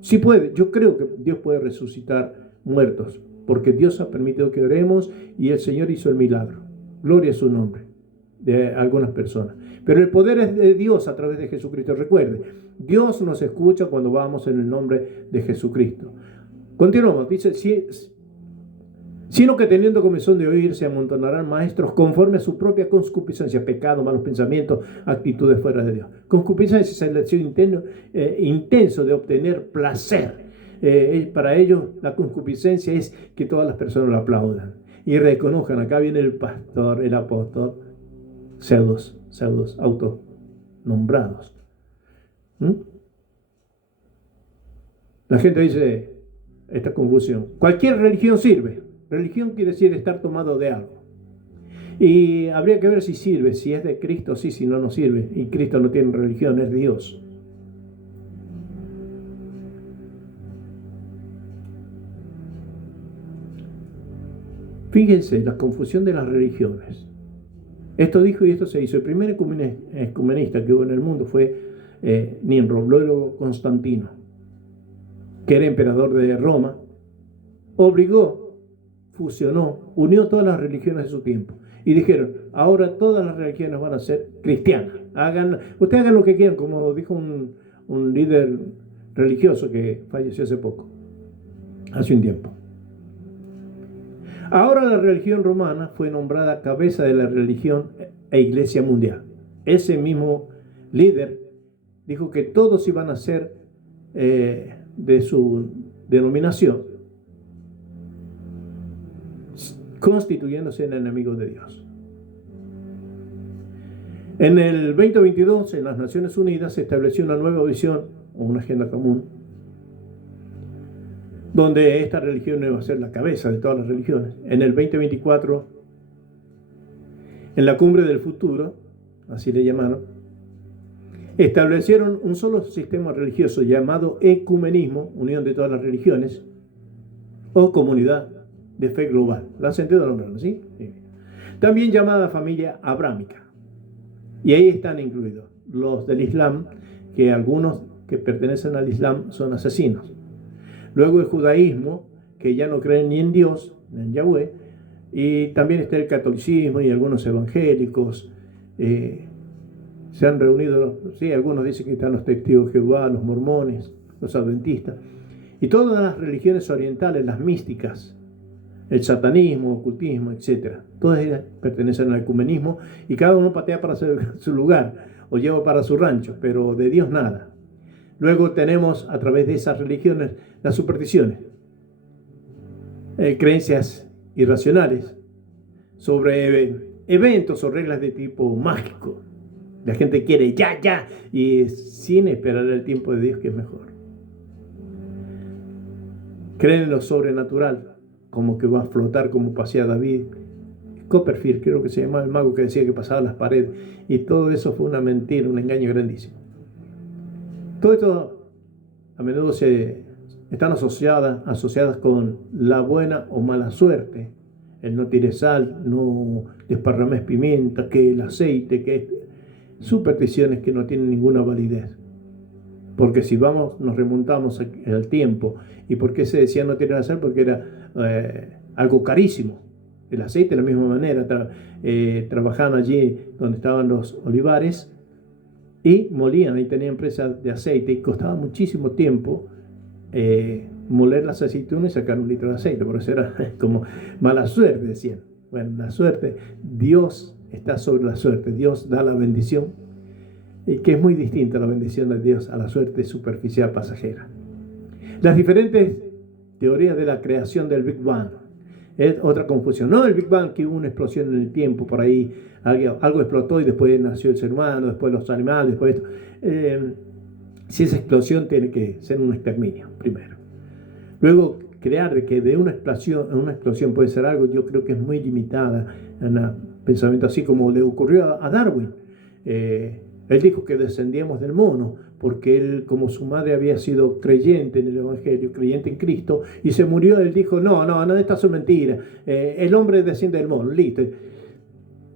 Sí puede, yo creo que Dios puede resucitar muertos, porque Dios ha permitido que oremos y el Señor hizo el milagro. Gloria a su nombre de algunas personas. Pero el poder es de Dios a través de Jesucristo. Recuerde, Dios nos escucha cuando vamos en el nombre de Jesucristo. Continuamos, dice, Sino que teniendo comezón de oír, se amontonarán maestros conforme a su propia concupiscencia, pecado, malos pensamientos, actitudes fuera de Dios. Concupiscencia es el deseo intenso de obtener placer. Para ellos la concupiscencia es que todas las personas lo aplaudan y reconozcan, acá viene el pastor, el apóstol, pseudos, autonombrados. La gente dice esta confusión. Cualquier religión sirve. Religión quiere decir estar tomado de algo. Y habría que ver si sirve, si es de Cristo, sí, si no, no sirve. Y Cristo no tiene religión, es Dios. Fíjense la confusión de las religiones. Esto dijo y esto se hizo. El primer ecumenista que hubo en el mundo fue Nimrod, luego Constantino, que era emperador de Roma. Obligó, fusionó, unió todas las religiones de su tiempo. Y dijeron, ahora todas las religiones van a ser cristianas. Ustedes hagan lo que quieran, como dijo un líder religioso que falleció hace un tiempo. Ahora la religión romana fue nombrada cabeza de la religión e iglesia mundial. Ese mismo líder dijo que todos iban a ser de su denominación, constituyéndose en enemigos de Dios. En el 2022, en las Naciones Unidas, se estableció una nueva visión o una agenda común, donde esta religión iba a ser la cabeza de todas las religiones. En el 2024, en la cumbre del futuro, así le llamaron, establecieron un solo sistema religioso llamado ecumenismo, unión de todas las religiones, o comunidad de fe global. ¿La han sentido nombrar, sí? También llamada familia abrámica. Y ahí están incluidos los del Islam, que algunos que pertenecen al Islam son asesinos. Luego el judaísmo, que ya no creen ni en Dios, ni en Yahweh. Y también está el catolicismo y algunos evangélicos. Se han reunido, sí, algunos dicen que están los testigos de Jehová, los mormones, los adventistas. Y todas las religiones orientales, las místicas, el satanismo, ocultismo, etc. Todas ellas pertenecen al ecumenismo y cada uno patea para su lugar o lleva para su rancho, pero de Dios nada. Luego tenemos a través de esas religiones las supersticiones, creencias irracionales sobre eventos o reglas de tipo mágico. La gente quiere ya y sin esperar el tiempo de Dios, que es mejor. Creen en lo sobrenatural, como que va a flotar como pasea David. Copperfield, creo que se llamaba el mago que decía que pasaba las paredes, y todo eso fue una mentira, un engaño grandísimo. Todo esto a menudo están asociadas con la buena o mala suerte. El no tires sal, no desparrames pimienta, que el aceite, que supersticiones que no tienen ninguna validez. Porque si nos remontamos al tiempo, ¿y por qué se decía no tirar sal? Porque era algo carísimo. El aceite de la misma manera. Trabajaban allí donde estaban los olivares y molían, ahí tenían empresas de aceite y costaba muchísimo tiempo moler las aceitunas y sacar un litro de aceite. Por eso era como mala suerte, decían. Bueno, la suerte, Dios está sobre la suerte, Dios da la bendición, que es muy distinta la bendición de Dios a la suerte superficial pasajera. Las diferentes teorías de la creación del Big Bang es otra confusión. No el Big Bang, que hubo una explosión en el tiempo, por ahí algo explotó y después nació el ser humano, después los animales, después esto. Si esa explosión tiene que ser un exterminio primero. Luego, crear de que de una explosión puede ser algo, yo creo que es muy limitada en el pensamiento, así como le ocurrió a Darwin. Él dijo que descendíamos del mono, porque él, como su madre había sido creyente en el Evangelio, creyente en Cristo, y se murió, él dijo, no, estas son mentiras, el hombre desciende del mono, listo.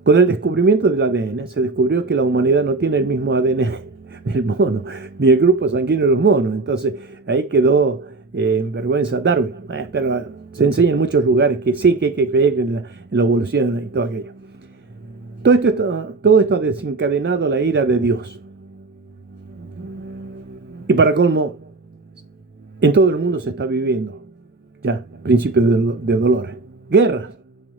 Con el descubrimiento del ADN, se descubrió que la humanidad no tiene el mismo ADN del mono, ni el grupo sanguíneo de los monos. Entonces, ahí quedó en vergüenza Darwin. Pero se enseña en muchos lugares que sí, que hay que creer en la evolución y todo aquello. Todo esto ha desencadenado la ira de Dios. Y para colmo, en todo el mundo se está viviendo ya principios de dolores. guerras,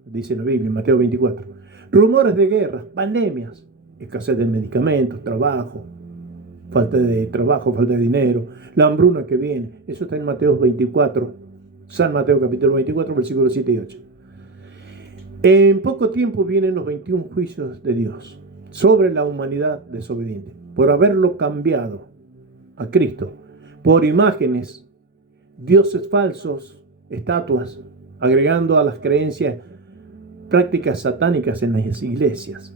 dice la Biblia en Mateo 24, rumores de guerras, pandemias, escasez de medicamentos, falta de dinero, la hambruna que viene. Eso está en Mateo 24, San Mateo capítulo 24, versículos 7 y 8. En poco tiempo vienen los 21 juicios de Dios sobre la humanidad desobediente, por haberlo cambiado a Cristo, por imágenes, dioses falsos, estatuas, agregando a las creencias prácticas satánicas en las iglesias,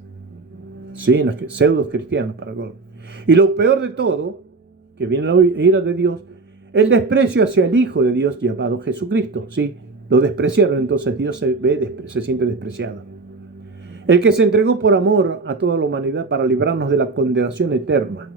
sí, en las pseudo cristianas para colmo. Y lo peor de todo, que viene la ira de Dios, el desprecio hacia el Hijo de Dios llamado Jesucristo, sí, lo despreciaron, entonces Dios se siente despreciado. El que se entregó por amor a toda la humanidad para librarnos de la condenación eterna.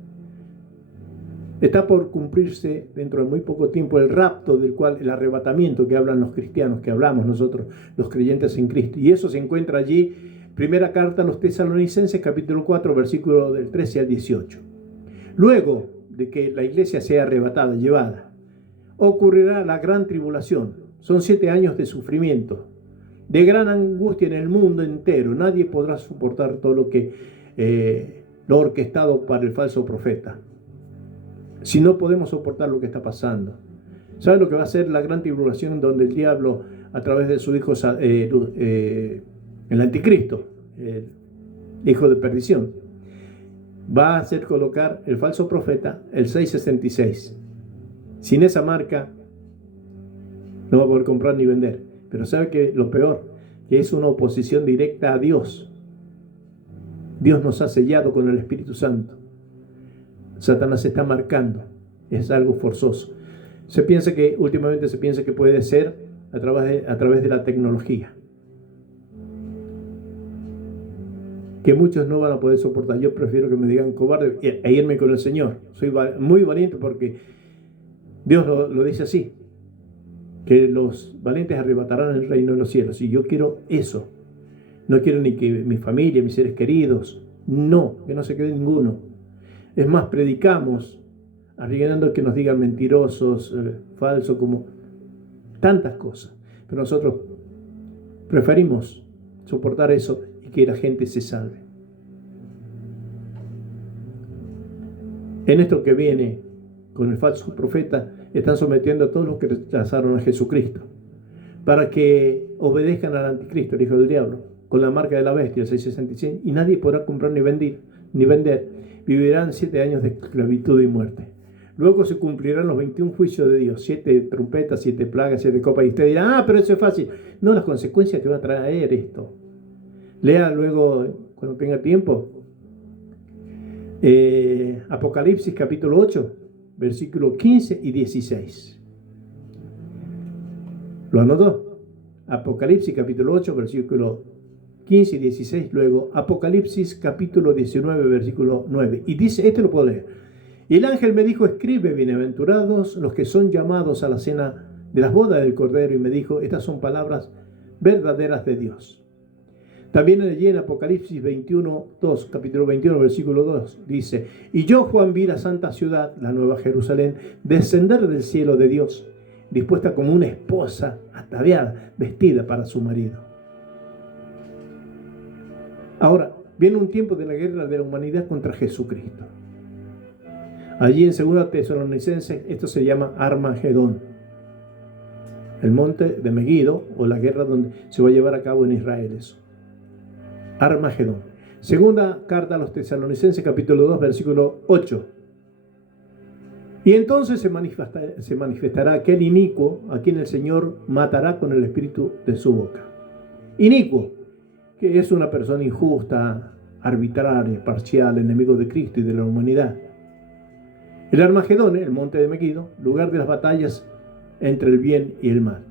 Está por cumplirse dentro de muy poco tiempo el rapto, del cual el arrebatamiento que hablan los cristianos, que hablamos nosotros, los creyentes en Cristo. Y eso se encuentra allí, primera carta a los Tesalonicenses, capítulo 4, versículo del 13 al 18. Luego de que la iglesia sea arrebatada, llevada, ocurrirá la gran tribulación. Son 7 años de sufrimiento, de gran angustia en el mundo entero. Nadie podrá soportar todo lo orquestado para el falso profeta. Si no podemos soportar lo que está pasando. ¿Sabe lo que va a ser la gran tribulación, donde el diablo, a través de su hijo, el anticristo, el hijo de perdición, va a hacer colocar el falso profeta, el 666? Sin esa marca no va a poder comprar ni vender. Pero sabe que lo peor, que es una oposición directa a Dios. Dios nos ha sellado con el Espíritu Santo. Satanás se está marcando. Es algo forzoso. Últimamente se piensa que puede ser a través de la tecnología, que muchos no van a poder soportar. Yo prefiero que me digan cobarde e irme con el Señor. Soy muy valiente, porque Dios lo dice así, que los valientes arrebatarán el reino de los cielos. Y yo quiero eso. No quiero ni que mi familia, mis seres queridos, que no se quede ninguno. Es más, predicamos arriesgando que nos digan mentirosos, falsos, como tantas cosas. Pero nosotros preferimos soportar eso y que la gente se salve. En esto que viene con el falso profeta, están sometiendo a todos los que rechazaron a Jesucristo, para que obedezcan al anticristo, el hijo del diablo, con la marca de la bestia, el 666, y nadie podrá comprar ni vender. Vivirán 7 años de esclavitud y muerte. Luego se cumplirán los 21 juicios de Dios, 7 trompetas, 7 plagas, 7 copas. Y usted dirá, pero eso es fácil. No, las consecuencias que va a traer esto. Lea luego, cuando tenga tiempo, Apocalipsis capítulo 8, versículos 15 y 16. ¿Lo anotó? Apocalipsis capítulo 8, versículos 15 y 16. Luego Apocalipsis capítulo 19, versículo 9. Y dice, lo puedo leer. Y el ángel me dijo, escribe, bienaventurados los que son llamados a la cena de las bodas del Cordero. Y me dijo, estas son palabras verdaderas de Dios. También allí en Apocalipsis 21, 2, capítulo 21, versículo 2, dice, y yo, Juan, vi la santa ciudad, la nueva Jerusalén, descender del cielo de Dios, dispuesta como una esposa ataviada, vestida para su marido. Ahora, viene un tiempo de la guerra de la humanidad contra Jesucristo. Allí en 2 Tesalonicenses, esto se llama Armagedón. El monte de Megiddo, o la guerra donde se va a llevar a cabo en Israel eso. Armagedón. Segunda carta a los Tesalonicenses, capítulo 2, versículo 8. Y entonces se manifestará aquel inicuo a quien el Señor matará con el espíritu de su boca. Inicuo, que es una persona injusta, arbitraria, parcial, enemigo de Cristo y de la humanidad. El Armagedón, el monte de Megiddo, lugar de las batallas entre el bien y el mal.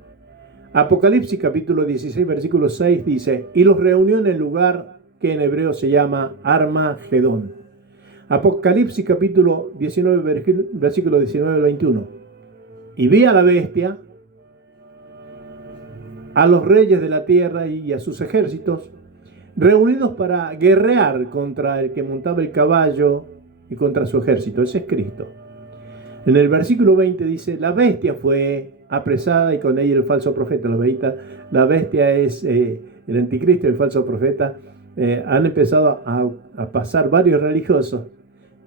Apocalipsis capítulo 16, versículo 6 dice, y los reunió en el lugar que en hebreo se llama Armagedón. Apocalipsis capítulo 19, versículo 19 al 21. Y vi a la bestia, a los reyes de la tierra y a sus ejércitos, reunidos para guerrear contra el que montaba el caballo y contra su ejército. Ese es Cristo. En el versículo 20 dice, la bestia fue apresada y con ella el falso profeta. La bestia es el anticristo, el falso profeta. Han empezado a pasar varios religiosos,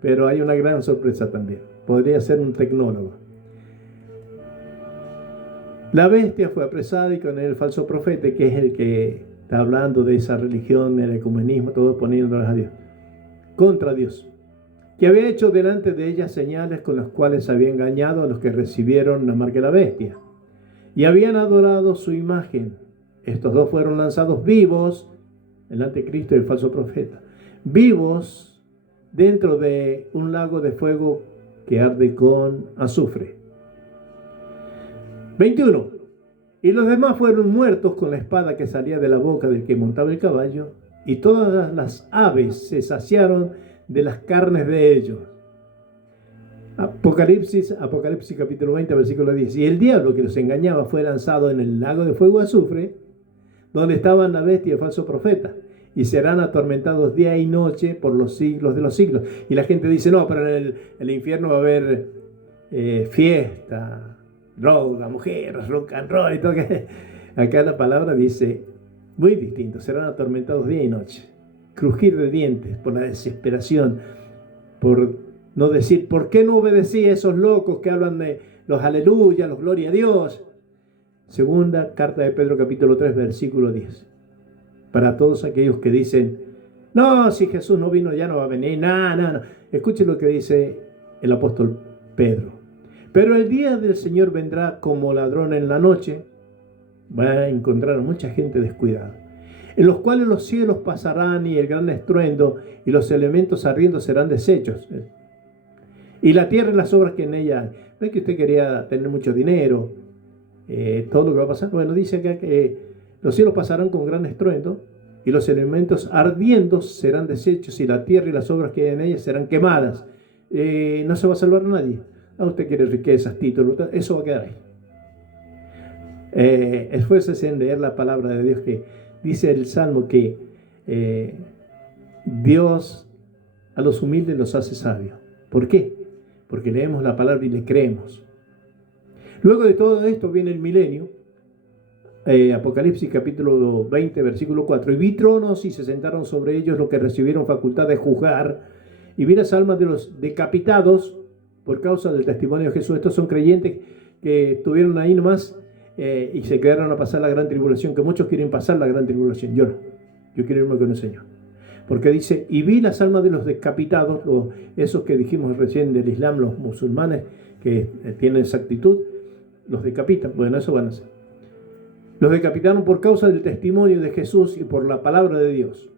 pero hay una gran sorpresa también. Podría ser un tecnólogo. La bestia fue apresada y con él el falso profeta, que es el que está hablando de esa religión, el ecumenismo, todo poniéndolas a Dios, contra Dios, que había hecho delante de ella señales con las cuales había engañado a los que recibieron la marca de la bestia y habían adorado su imagen. Estos dos fueron lanzados vivos, el anticristo y el falso profeta, vivos dentro de un lago de fuego que arde con azufre. 21. Y los demás fueron muertos con la espada que salía de la boca del que montaba el caballo, y todas las aves se saciaron de las carnes de ellos. Apocalipsis capítulo 20, versículo 10. Y el diablo que los engañaba fue lanzado en el lago de fuego azufre, donde estaban la bestia y el falso profeta, y serán atormentados día y noche por los siglos de los siglos. Y la gente dice, no, pero en el infierno va a haber fiesta, droga, mujeres, rock and roll y todo. Acá la palabra dice muy distinto, serán atormentados día y noche. Crujir de dientes por la desesperación, por no decir, ¿por qué no obedecí a esos locos que hablan de los aleluya, los gloria a Dios? Segunda carta de Pedro capítulo 3 versículo 10. Para todos aquellos que dicen, no, si Jesús no vino ya no va a venir, no. Escuchen lo que dice el apóstol Pedro. Pero el día del Señor vendrá como ladrón en la noche. Va a encontrar a mucha gente descuidada, en los cuales los cielos pasarán y el gran estruendo y los elementos ardiendo serán deshechos. Y la tierra y las obras que en ella hay. ¿Ves que usted quería tener mucho dinero? Todo lo que va a pasar. Bueno, dice acá que los cielos pasarán con gran estruendo y los elementos ardiendo serán deshechos y la tierra y las obras que hay en ella serán quemadas. No se va a salvar nadie. Usted quiere riquezas, títulos, eso va a quedar ahí. Esfuércese en leer la palabra de Dios, que dice el Salmo que Dios a los humildes los hace sabios. ¿Por qué? Porque leemos la palabra y le creemos. Luego de todo esto viene el milenio. Apocalipsis capítulo 20 versículo 4. Y vi tronos y se sentaron sobre ellos los que recibieron facultad de juzgar, y vi las almas de los decapitados por causa del testimonio de Jesús. Estos son creyentes que estuvieron ahí nomás y se quedaron a pasar la gran tribulación, que muchos quieren pasar la gran tribulación. Yo no, yo quiero irme con el Señor. Porque dice, y vi las almas de los decapitados, esos que dijimos recién del Islam, los musulmanes que tienen esa actitud, los decapitan. Bueno, eso van a hacer. Los decapitaron por causa del testimonio de Jesús y por la palabra de Dios.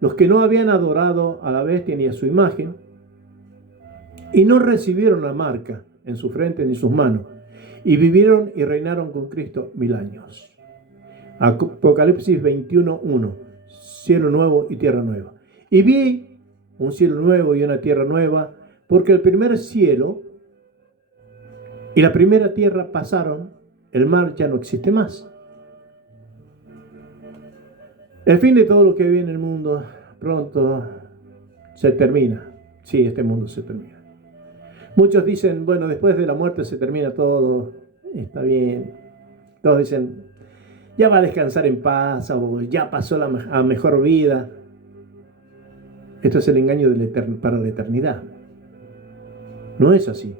Los que no habían adorado a la bestia ni a su imagen, y no recibieron la marca en su frente ni en sus manos, y vivieron y reinaron con Cristo 1000 años. Apocalipsis 21:1. Cielo nuevo y tierra nueva. Y vi un cielo nuevo y una tierra nueva, porque el primer cielo y la primera tierra pasaron, el mar ya no existe más. El fin de todo lo que vive en el mundo pronto se termina. Sí, este mundo se termina. Muchos dicen, bueno, después de la muerte se termina todo, está bien. Todos dicen, ya va a descansar en paz, o ya pasó a mejor vida. Esto es el engaño para la eternidad. No es así.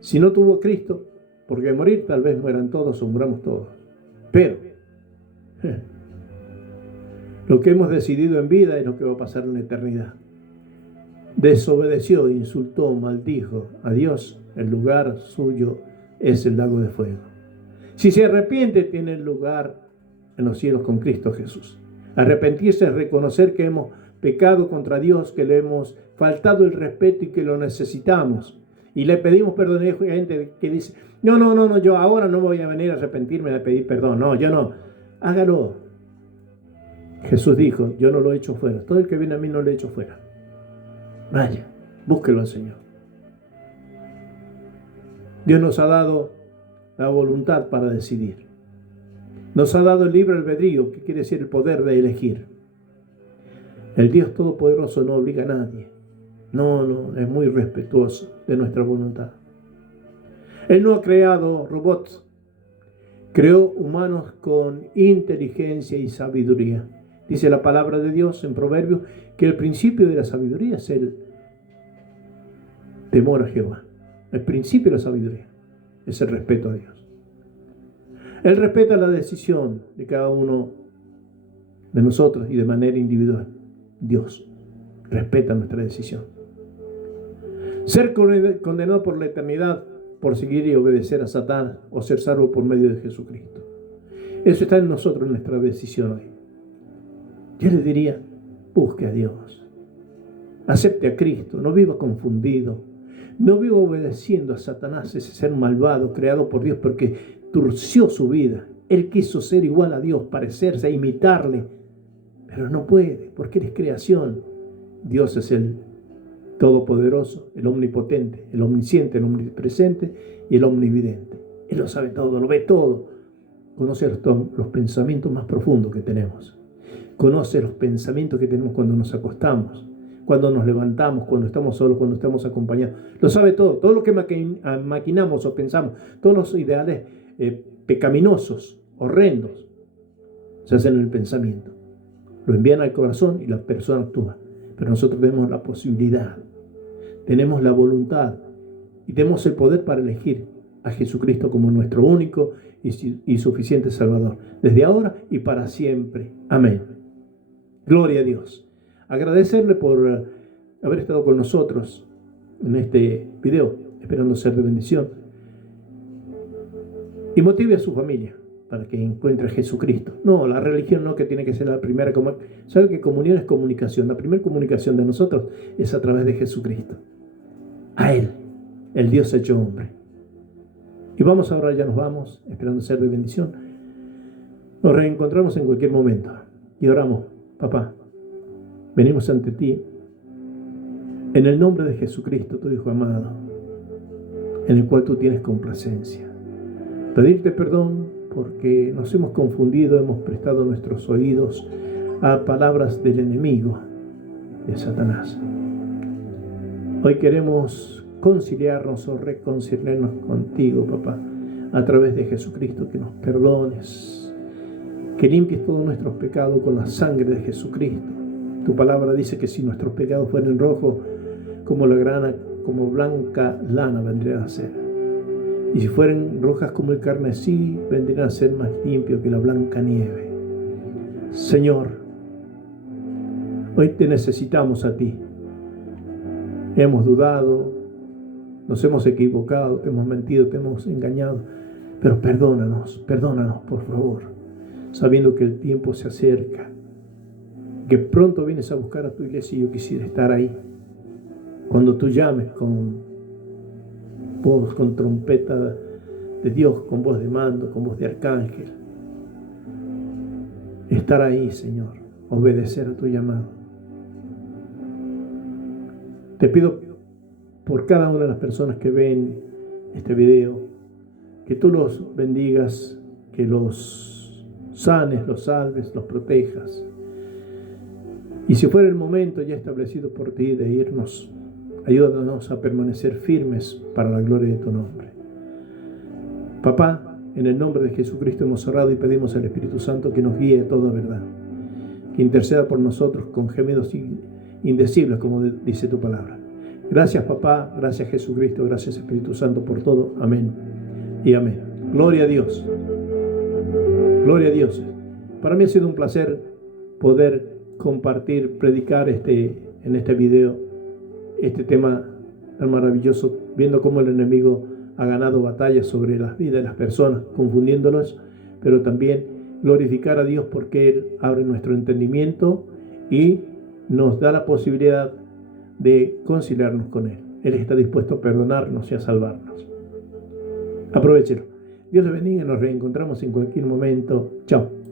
Si no tuvo Cristo, porque morir tal vez mueran todos o muramos todos. Pero lo que hemos decidido en vida es lo que va a pasar en la eternidad. Desobedeció, insultó, maldijo a Dios, el lugar suyo es el lago de fuego. Si se arrepiente, tiene el lugar en los cielos con Cristo Jesús. Arrepentirse es reconocer que hemos pecado contra Dios, que le hemos faltado el respeto y que lo necesitamos. Y le pedimos perdón. Hay gente que dice, no, yo ahora no voy a venir a arrepentirme a pedir perdón. No, yo no. Hágalo. Jesús dijo, yo no lo he hecho fuera. Todo el que viene a mí no lo he hecho fuera. Vaya, búsquelo al Señor. Dios nos ha dado la voluntad para decidir. Nos ha dado el libre albedrío, que quiere decir el poder de elegir. El Dios Todopoderoso no obliga a nadie. No, es muy respetuoso de nuestra voluntad. Él no ha creado robots, creó humanos con inteligencia y sabiduría. Dice la palabra de Dios en Proverbios que el principio de la sabiduría es el temor a Jehová. El principio de la sabiduría es el respeto a Dios. Él respeta la decisión de cada uno de nosotros y de manera individual. Dios respeta nuestra decisión. Ser condenado por la eternidad por seguir y obedecer a Satanás o ser salvo por medio de Jesucristo. Eso está en nosotros, en nuestra decisión hoy. Yo le diría, busque a Dios. Acepte a Cristo, no viva confundido. No viva obedeciendo a Satanás, ese ser malvado creado por Dios porque torció su vida. Él quiso ser igual a Dios, parecerse, imitarle, pero no puede porque Él es creación. Dios es el Todopoderoso, el Omnipotente, el Omnisciente, el Omnipresente y el Omnividente. Él lo sabe todo, lo ve todo. Conoce los pensamientos más profundos que tenemos. Conoce los pensamientos que tenemos cuando nos acostamos, cuando nos levantamos, cuando estamos solos, cuando estamos acompañados. Lo sabe todo. Todo lo que maquinamos o pensamos, todos los ideales pecaminosos, horrendos, se hacen en el pensamiento. Lo envían al corazón y la persona actúa. Pero nosotros tenemos la posibilidad, tenemos la voluntad y tenemos el poder para elegir a Jesucristo como nuestro único y suficiente Salvador, desde ahora y para siempre. Amén. Gloria a Dios. Agradecerle por haber estado con nosotros en este video, esperando ser de bendición. Y motive a su familia para que encuentre a Jesucristo. No, la religión no, que tiene que ser la primera. ¿Sabe que comunión es comunicación? La primera comunicación de nosotros es a través de Jesucristo. A Él, el Dios hecho hombre. Y vamos ahora, ya nos vamos, esperando ser de bendición. Nos reencontramos en cualquier momento. Y oramos, papá, venimos ante ti en el nombre de Jesucristo, tu Hijo amado, en el cual tú tienes complacencia. Pedirte perdón porque nos hemos confundido, hemos prestado nuestros oídos a palabras del enemigo, de Satanás. Hoy queremos conciliarnos o reconciliarnos contigo, papá, a través de Jesucristo, que nos perdones, que limpies todos nuestros pecados con la sangre de Jesucristo. Tu palabra dice que si nuestros pecados fueran rojos como la grana, como blanca lana vendrían a ser. Y si fueran rojas como el carmesí, vendrían a ser más limpios que la blanca nieve. Señor, hoy te necesitamos a ti. Hemos dudado, nos hemos equivocado, te hemos mentido, te hemos engañado. Pero perdónanos por favor, sabiendo que el tiempo se acerca, que pronto vienes a buscar a tu iglesia y yo quisiera estar ahí. Cuando tú llames con voz, con trompeta de Dios, con voz de mando, con voz de arcángel. Estar ahí, Señor, obedecer a tu llamado. Te pido por cada una de las personas que ven este video, que tú los bendigas, que los sanes, los salves, los protejas. Y si fuera el momento ya establecido por ti de irnos, ayúdanos a permanecer firmes para la gloria de tu nombre. Papá, en el nombre de Jesucristo hemos orado y pedimos al Espíritu Santo que nos guíe a toda verdad, que interceda por nosotros con gemidos indecibles, como dice tu palabra. Gracias, papá, gracias Jesucristo, gracias Espíritu Santo por todo. Amén y amén. Gloria a Dios. Gloria a Dios. Para mí ha sido un placer poder compartir, predicar en este video este tema tan maravilloso, viendo cómo el enemigo ha ganado batallas sobre las vidas de las personas, confundiéndolos, pero también glorificar a Dios porque Él abre nuestro entendimiento y nos da la posibilidad de conciliarnos con Él. Él está dispuesto a perdonarnos y a salvarnos. Aprovechelo. Dios les bendiga y nos reencontramos en cualquier momento. Chao.